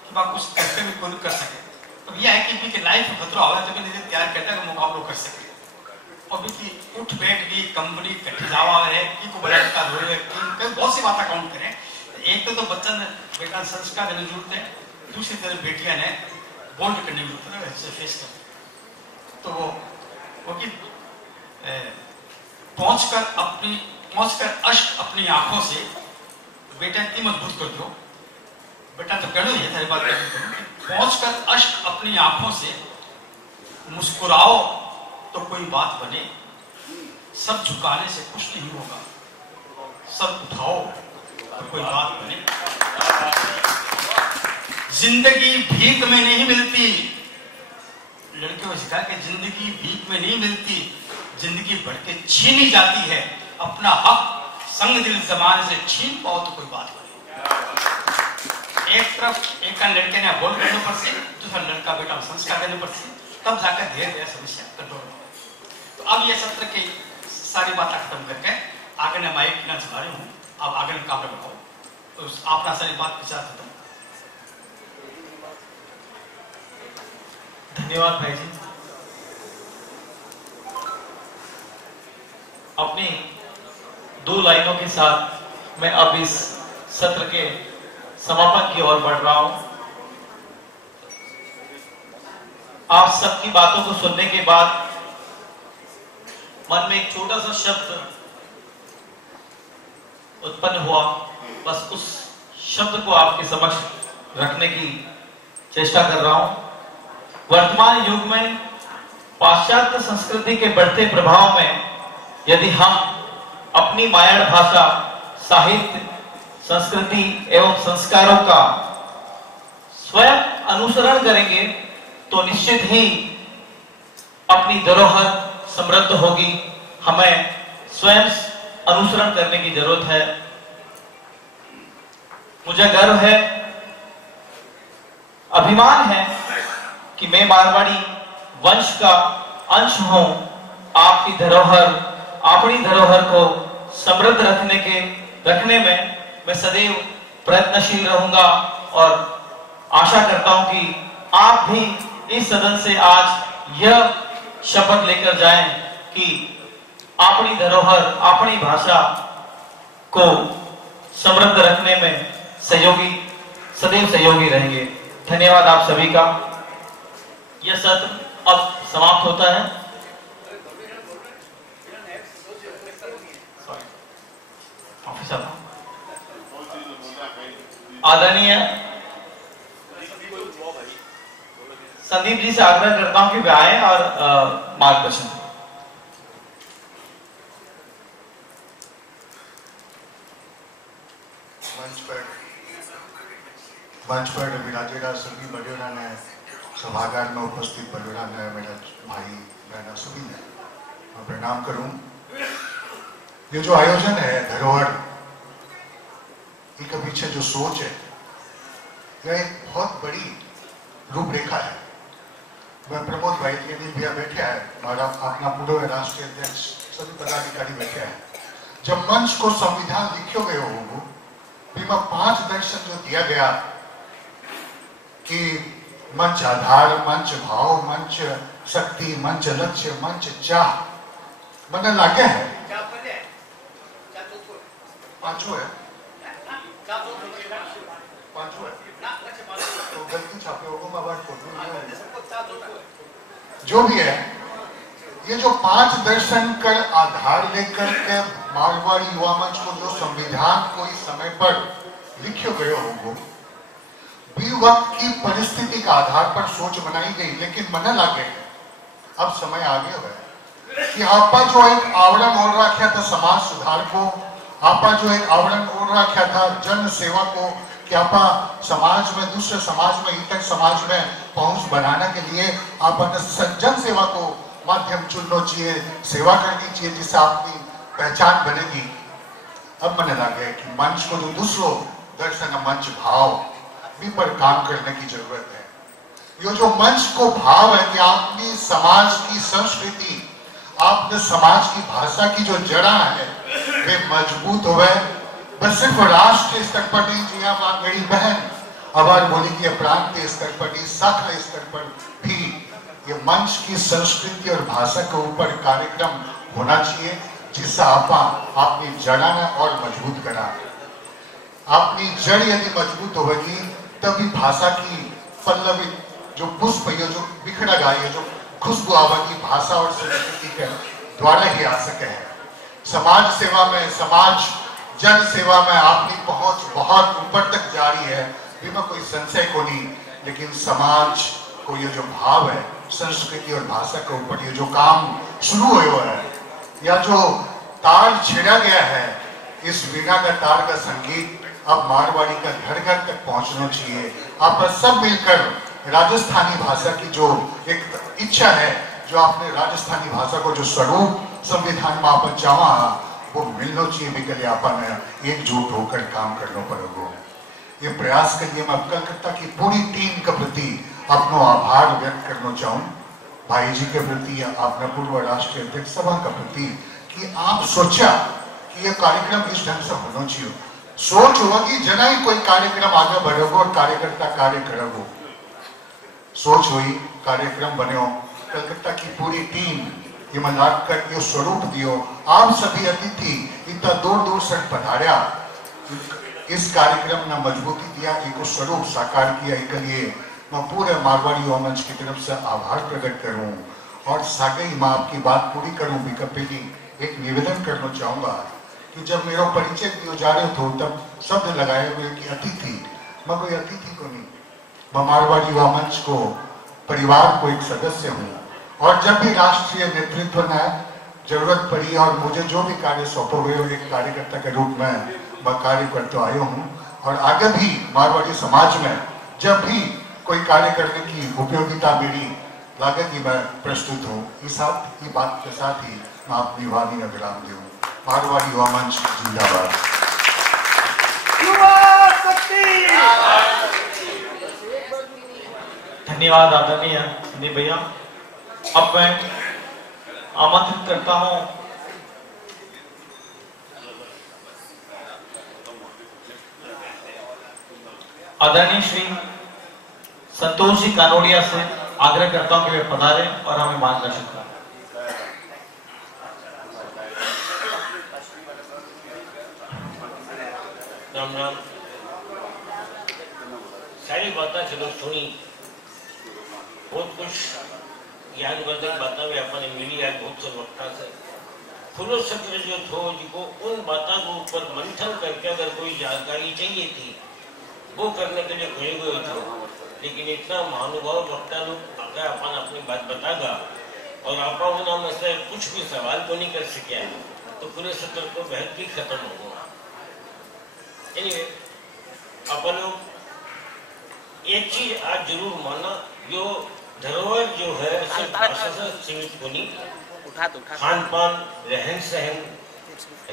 कि बा कुछ करके भी कोई कर सके। तो यह है कि लाइफ में खतरा होगा तो निजे तैयार करता है मुकाबला कर सके। और भी उठ बैठ भी कंपनी कट्ठी जावा है कि को बलात्कार हो रहे हैं, बहुत सी बातें काउंट करें। एक तो बच्चा ने बेटा संस्कार देने जरूरत है, दूसरी तरफ बेटियां ने बोल्ड करने की जरूरत है, इससे फेस कर। तो वो कि पहुंचकर अश्क अपनी आंखों से बेटा की मजबूत कर दो। बेटा तो कह है सारी बात, पहुंचकर अश्क अपनी आंखों से मुस्कुराओ तो कोई बात बने, सब झुकाने से कुछ नहीं होगा, सब उठाओ तो कोई बात बने। जिंदगी भीख में नहीं मिलती, लड़कियों को सिखा कि जिंदगी भीख में नहीं मिलती, जिंदगी बढ़ के छीनी जाती है। अपना हक संग दिल जमाने से छीन पाओ तो कोई बात बने। एक तरफ एक लड़के ने बोल करने पर से, दूसरा लड़का बेटा संस्कार देने पर से, तब जाकर धीरे धीरे समस्या कंट्रोल हो। तो अब ये सत्र की सारी बातें खत्म करके आगे ने माइक ना सुना हूँ, अब आगे काम बताओ तो आपने सारी बात विचार खत्म। धन्यवाद भाई जी। अपनी 2 लाइनों के साथ मैं अब इस सत्र के समापन की ओर बढ़ रहा हूं। आप सबकी बातों को सुनने के बाद मन में एक छोटा सा शब्द उत्पन्न हुआ, बस उस शब्द को आपके समक्ष रखने की चेष्टा कर रहा हूं। वर्तमान युग में पाश्चात्य संस्कृति के बढ़ते प्रभाव में यदि हम अपनी मायाड़ भाषा, साहित्य, संस्कृति एवं संस्कारों का स्वयं अनुसरण करेंगे तो निश्चित ही अपनी धरोहर समृद्ध होगी। हमें स्वयं अनुसरण करने की जरूरत है। मुझे गर्व है, अभिमान है कि मैं मारवाड़ी वंश का अंश हूं। आपकी धरोहर, अपनी धरोहर को समृद्ध रखने में मैं सदैव प्रयत्नशील रहूंगा और आशा करता हूं कि आप भी इस सदन से आज यह शपथ लेकर जाएं कि अपनी धरोहर, अपनी भाषा को समृद्ध रखने में सदैव सहयोगी रहेंगे। धन्यवाद आप सभी का। यह सत्र अब समाप्त होता है। ऑफिसर आदरणीय संदीप जी से आग्रह करता हूं कि वे आए और मार्गदर्शन। मंच पर विराजेगा सभी बड़ेरा ने, सभागार में उपस्थित बड़ेरा ने, मेरा भाई बहना सभी ने मैं प्रणाम करूं। ये जो आयोजन है धरोहर, इसके पीछे जो सोच है यह एक बहुत बड़ी रूपरेखा है। मैं प्रमोद भाई के भी भैया बैठे हैं, हमारा अपना पूर्व राष्ट्रीय अध्यक्ष सभी पदाधिकारी बैठे हैं। जब मंच को संविधान लिखो गए होगा, बीमा 5 दर्शन जो दिया गया कि मंच आधार, मंच भाव, मंच शक्ति, मंच लक्ष्य, मंच चाह, मन लागे है 5 है, 5 है तो गलती छापे होगा, जो भी है। ये जो 5 दर्शन कर आधार लेकर के मारवाड़ी युवा मंच को जो संविधान को इस समय पर लिखे गए होगा, भी वक्त की परिस्थिति के आधार पर सोच बनाई गई, लेकिन मन लागे अब समय आ गया है कि आपा जो एक आवरण ओढ़ रखा था समाज सुधार को, आपा जो एक आवरण ओढ़ रखा था जन सेवा को, कि आपा समाज में, दूसरे समाज में, हितक समाज में पहुंच बनाने के लिए आपने जन सेवा को माध्यम चुनना चाहिए, सेवा करनी चाहिए, जिससे आपकी पहचान बनेगी। अब मन लगे कि मंच को जो दूसरों दर्शन मंच भाव भी पर काम करने की जरूरत है। ये जो मंच को भाव है कि आपकी समाज की संस्कृति, आपने समाज की भाषा की जो जड़ा है वे मजबूत हो गए। बस सिर्फ राष्ट्रीय स्तर पर नहीं जी, आप मेरी बहन आवाज बोली कि प्रांतीय स्तर पर नहीं, शाखा स्तर पर भी ये मंच की संस्कृति और भाषा के ऊपर कार्यक्रम होना चाहिए, जिससे आप अपनी जड़ा ने और मजबूत करा। अपनी जड़ यदि मजबूत होगी तभी भाषा की पल्लवी जो पुष्प, ये जो बिखरेगा, ये जो खुशबू आवेगी भाषा और संस्कृति के द्वारा ही आ सके है। समाज सेवा में, समाज जन सेवा में आपकी पहुंच बहुत ऊपर तक जा रही है, बिना कोई संशय को नहीं। लेकिन समाज को ये जो भाव है संस्कृति और भाषा के ऊपर ये जो काम शुरू हुआ है, या जो तार छेड़ा गया है, इस वीणा का तार का संगीत अब मारवाड़ी का घर घर तक पहुंचना चाहिए। आप सब मिलकर राजस्थानी भाषा की जो एक इच्छा है, जो आपने राजस्थानी भाषा को जो स्वरूप संविधान में आप चाहा वो मिलना चाहिए, भी के लिए आपने एकजुट होकर काम करना पड़ेगा। ये प्रयास के लिए मैं कलकत्ता की पूरी टीम के प्रति अपना आभार व्यक्त करना चाहूँ, भाई जी के प्रति, अपने पूर्व राष्ट्रीय अध्यक्ष सभा के प्रति, कि आप सोचा कि ये कार्यक्रम इस ढंग से होना चाहिए। सोच होगी जना ही कोई कार्यक्रम आगे बढ़ेगा और कार्यकर्ता कार्य करेगा। सोच हुई, कार्यक्रम बनो, कलकत्ता की पूरी टीम ये लाग कर ये स्वरूप दियो। आप सभी अतिथि इतना दूर दूर से पधारिया, इस कार्यक्रम ने मजबूती दिया, एक स्वरूप साकार किया। इसके लिए मैं पूरे मारवाड़ी युवा मंच की तरफ से आभार प्रकट करूं और साथ ही मैं आपकी बात पूरी करूं। बिकपेली एक निवेदन करना चाहूंगा कि जब मेरा परिचय दिया जा रहे थे तब शब्द लगाए हुए कि अतिथि, मैं कोई अतिथि को नहीं, मैं मारवाड़ी युवा मंच को परिवार को एक सदस्य हूँ। और जब भी राष्ट्रीय नेतृत्व ने जरूरत पड़ी और मुझे जो भी कार्य सौंपे हुए, एक कार्यकर्ता के रूप में मैं कार्य करते आया हूँ। और आगे भी मारवाड़ी समाज में जब भी कोई कार्य करने की उपयोगिता मेरी लागेगी मैं प्रस्तुत हूँ। इस बात के साथ ही मैं अपनी वाणी में विराम दूँ। मारवाड़ी युवा मंच जिंदाबाद। धन्यवाद आदरणीय संदीप भैया। अब मैं आमंत्रित करता हूं आदरणीय श्री संतोष जी कानोड़िया से, आग्रह करता हूं कि वे पधारें और हमें मार्गदर्शन करें। राम राम। सारी बातें चलो सुनी, बहुत कुछ ज्ञानवर्धक बातें भी अपने मिली है बहुत से वक्ता से। फुलो सत्र जो थो जिको उन बातों को ऊपर मंथन करके अगर कोई जानकारी चाहिए थी वो करने के लिए खड़े हुए थे, लेकिन इतना महानुभाव वक्ता लोग अगर अपन अपनी बात बतागा और आप में से कुछ भी सवाल को नहीं कर सके तो पूरे सत्र को बहुत भी खत्म होगा। एनीवे, अपन लोग एक चीज आज जरूर माना, जो धरोहर जो है सिर्फ भाषा से सीमित होनी, खान पान, रहन सहन,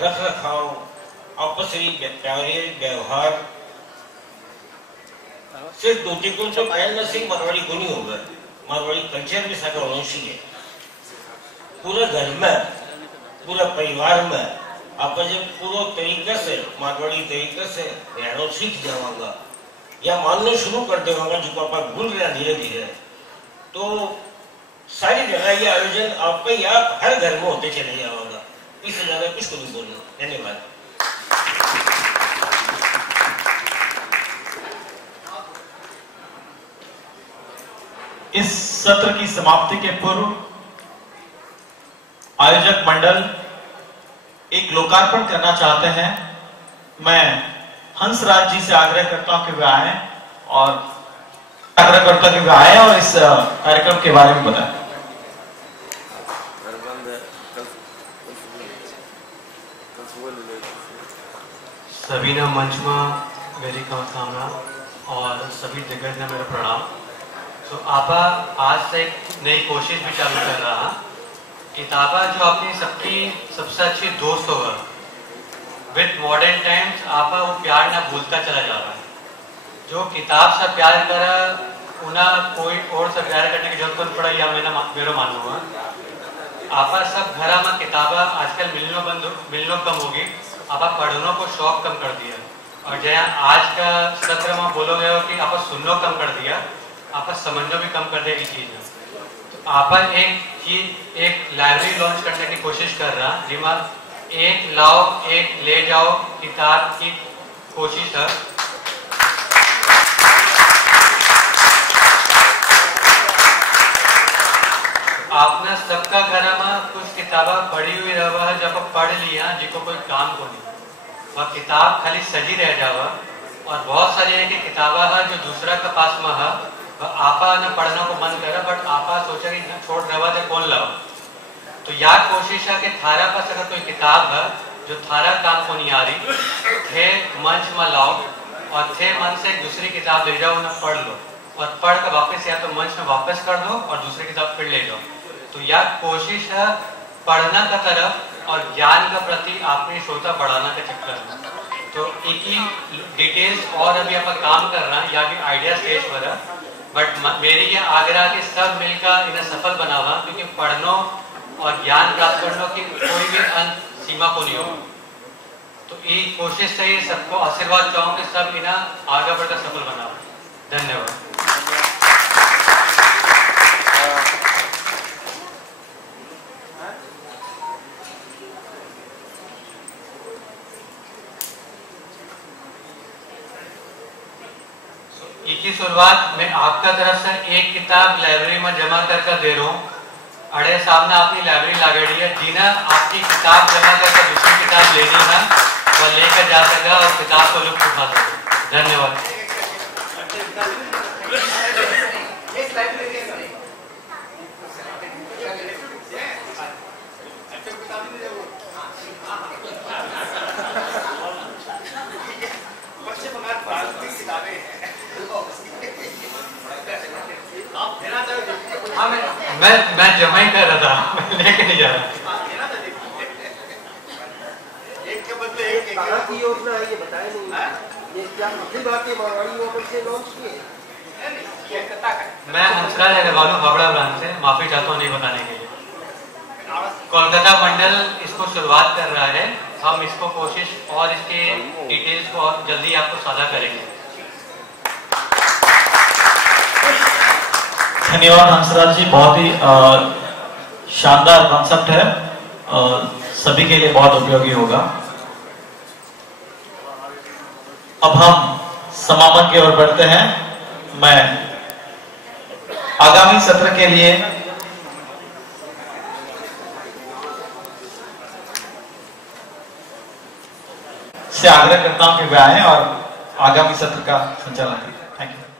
रख रखाव, आपसी प्यारे व्यवहार, सिर्फ दो टिकों तो कायल में से मारवाड़ी को नहीं होगा, मारवाड़ी कल्चर भी साथ होना चाहिए। पूरे घर में, पूरे परिवार में आप जब पूरा तरीके से मारवाड़ी तरीके से रहना सीख जावांगा या मानना शुरू कर देवांगा, जो आप भूल रहे हैं धीरे धीरे, तो सारी जगह ये आयोजन आपका या हर घर में होते चले जाएगा। इससे ज्यादा कुछ को नहीं बोलना। धन्यवाद। इस सत्र की समाप्ति के पूर्व आयोजक मंडल एक लोकार्पण करना चाहते हैं। मैं हंसराज जी से आग्रह करता हूं कि वे आए और इस कार्यक्रम के बारे में बताएं। सभी ने मंच में मेरी कामना और सभी दिग्गज ने मेरा प्रणाम। तो आपा आज से एक नई कोशिश भी चालू कर रहा, किताबा जो अपनी सबकी सबसे अच्छी दोस्त होगा, विद मॉडर्न टाइम्स आपा वो प्यार ना भूलता चला जा रहा है। जो किताब से प्यार करा उन्हें कोई और से प्यार करने की जरूरत नहीं पड़ा, या मेरा मानना है। आपा सब घरा में किताबा आजकल मिलनो कम होगी, आपा पढ़ने को शौक कम कर दिया, और जहाँ आज का सत्र में बोलो गया कि आपा सुननो कम कर दिया, आपा समझना भी कम कर देगी चीज है। तो आपा एक लाइब्रेरी लॉन्च करने की कोशिश कर रहा, जिसमें एक लाओ एक ले जाओ किताब की कोशिश है। आपने सबका घर में कुछ किताबें पढ़ी हुई रहा है, जब पढ़ लिया जिसको कोई काम को नहीं, वह किताब खाली सजी रह जावा। और बहुत सारी है कि किताबें है जो दूसरा के पास में है, आपा ने पढ़ने को मन करा, बट आपा सोचा कि छोड़ रवा दे कौन लाओ। तो यह कोशिश है कि थारा पास अगर कोई किताब है जो थारा काम को नहीं आ रही, थे मंच में लाओ और थे मन से दूसरी किताब ले जाओ, ना पढ़ लो, और पढ़ कर वापस या तो मंच में वापस कर दो और दूसरी किताब फिर ले जाओ। तो यह कोशिश है पढ़ना का तरफ और ज्ञान का प्रति अपनी श्रोता बढ़ाना के चक्कर में। तो एक ही डिटेल्स और अभी आप काम कर रहा है, या भी आइडिया स्टेज पर है, बट मेरी ये आग्रह कि सब मिलकर इन्हें सफल बनावा, क्योंकि पढ़नो और ज्ञान प्राप्त करने की कोई भी अंत सीमा को नहीं हो। तो ये कोशिश से सबको आशीर्वाद चाहूँ कि सब इन्हें आगे बढ़कर सफल बनाओ। धन्यवाद। की शुरुआत में आपका तरफ से एक किताब लाइब्रेरी में जमा कर दे रहा हूँ। अड़े सामने अपनी लाइब्रेरी लागेड़ी है, जिन्हें आपकी किताब जमा करके दूसरी किताब लेनी है वह लेकर जा सका और किताब को लुत्फ उठा सके। धन्यवाद। हाँ, मैं जमा ही कर रहा था, मैं लेके नहीं जा रहा। एक के बदले एक की योजना है, ये बताया नहीं। ये क्या अखिल भारतीय मारवाड़ी युवा से लॉन्च किए? मैं हंसराज अग्रवाल हावड़ा ब्रांच से, माफी चाहता हूँ नहीं बताने के लिए। कोलकाता मंडल इसको शुरुआत कर रहा है, हम इसको कोशिश और इसके डिटेल्स को और जल्दी आपको साझा करेंगे। धन्यवाद हंसराज जी, बहुत ही शानदार कॉन्सेप्ट है, सभी के लिए बहुत उपयोगी होगा। अब हम समापन की ओर बढ़ते हैं। मैं आगामी सत्र के लिए से आग्रह करता हूं कि वे आए और आगामी सत्र का संचालन करें। Thank you.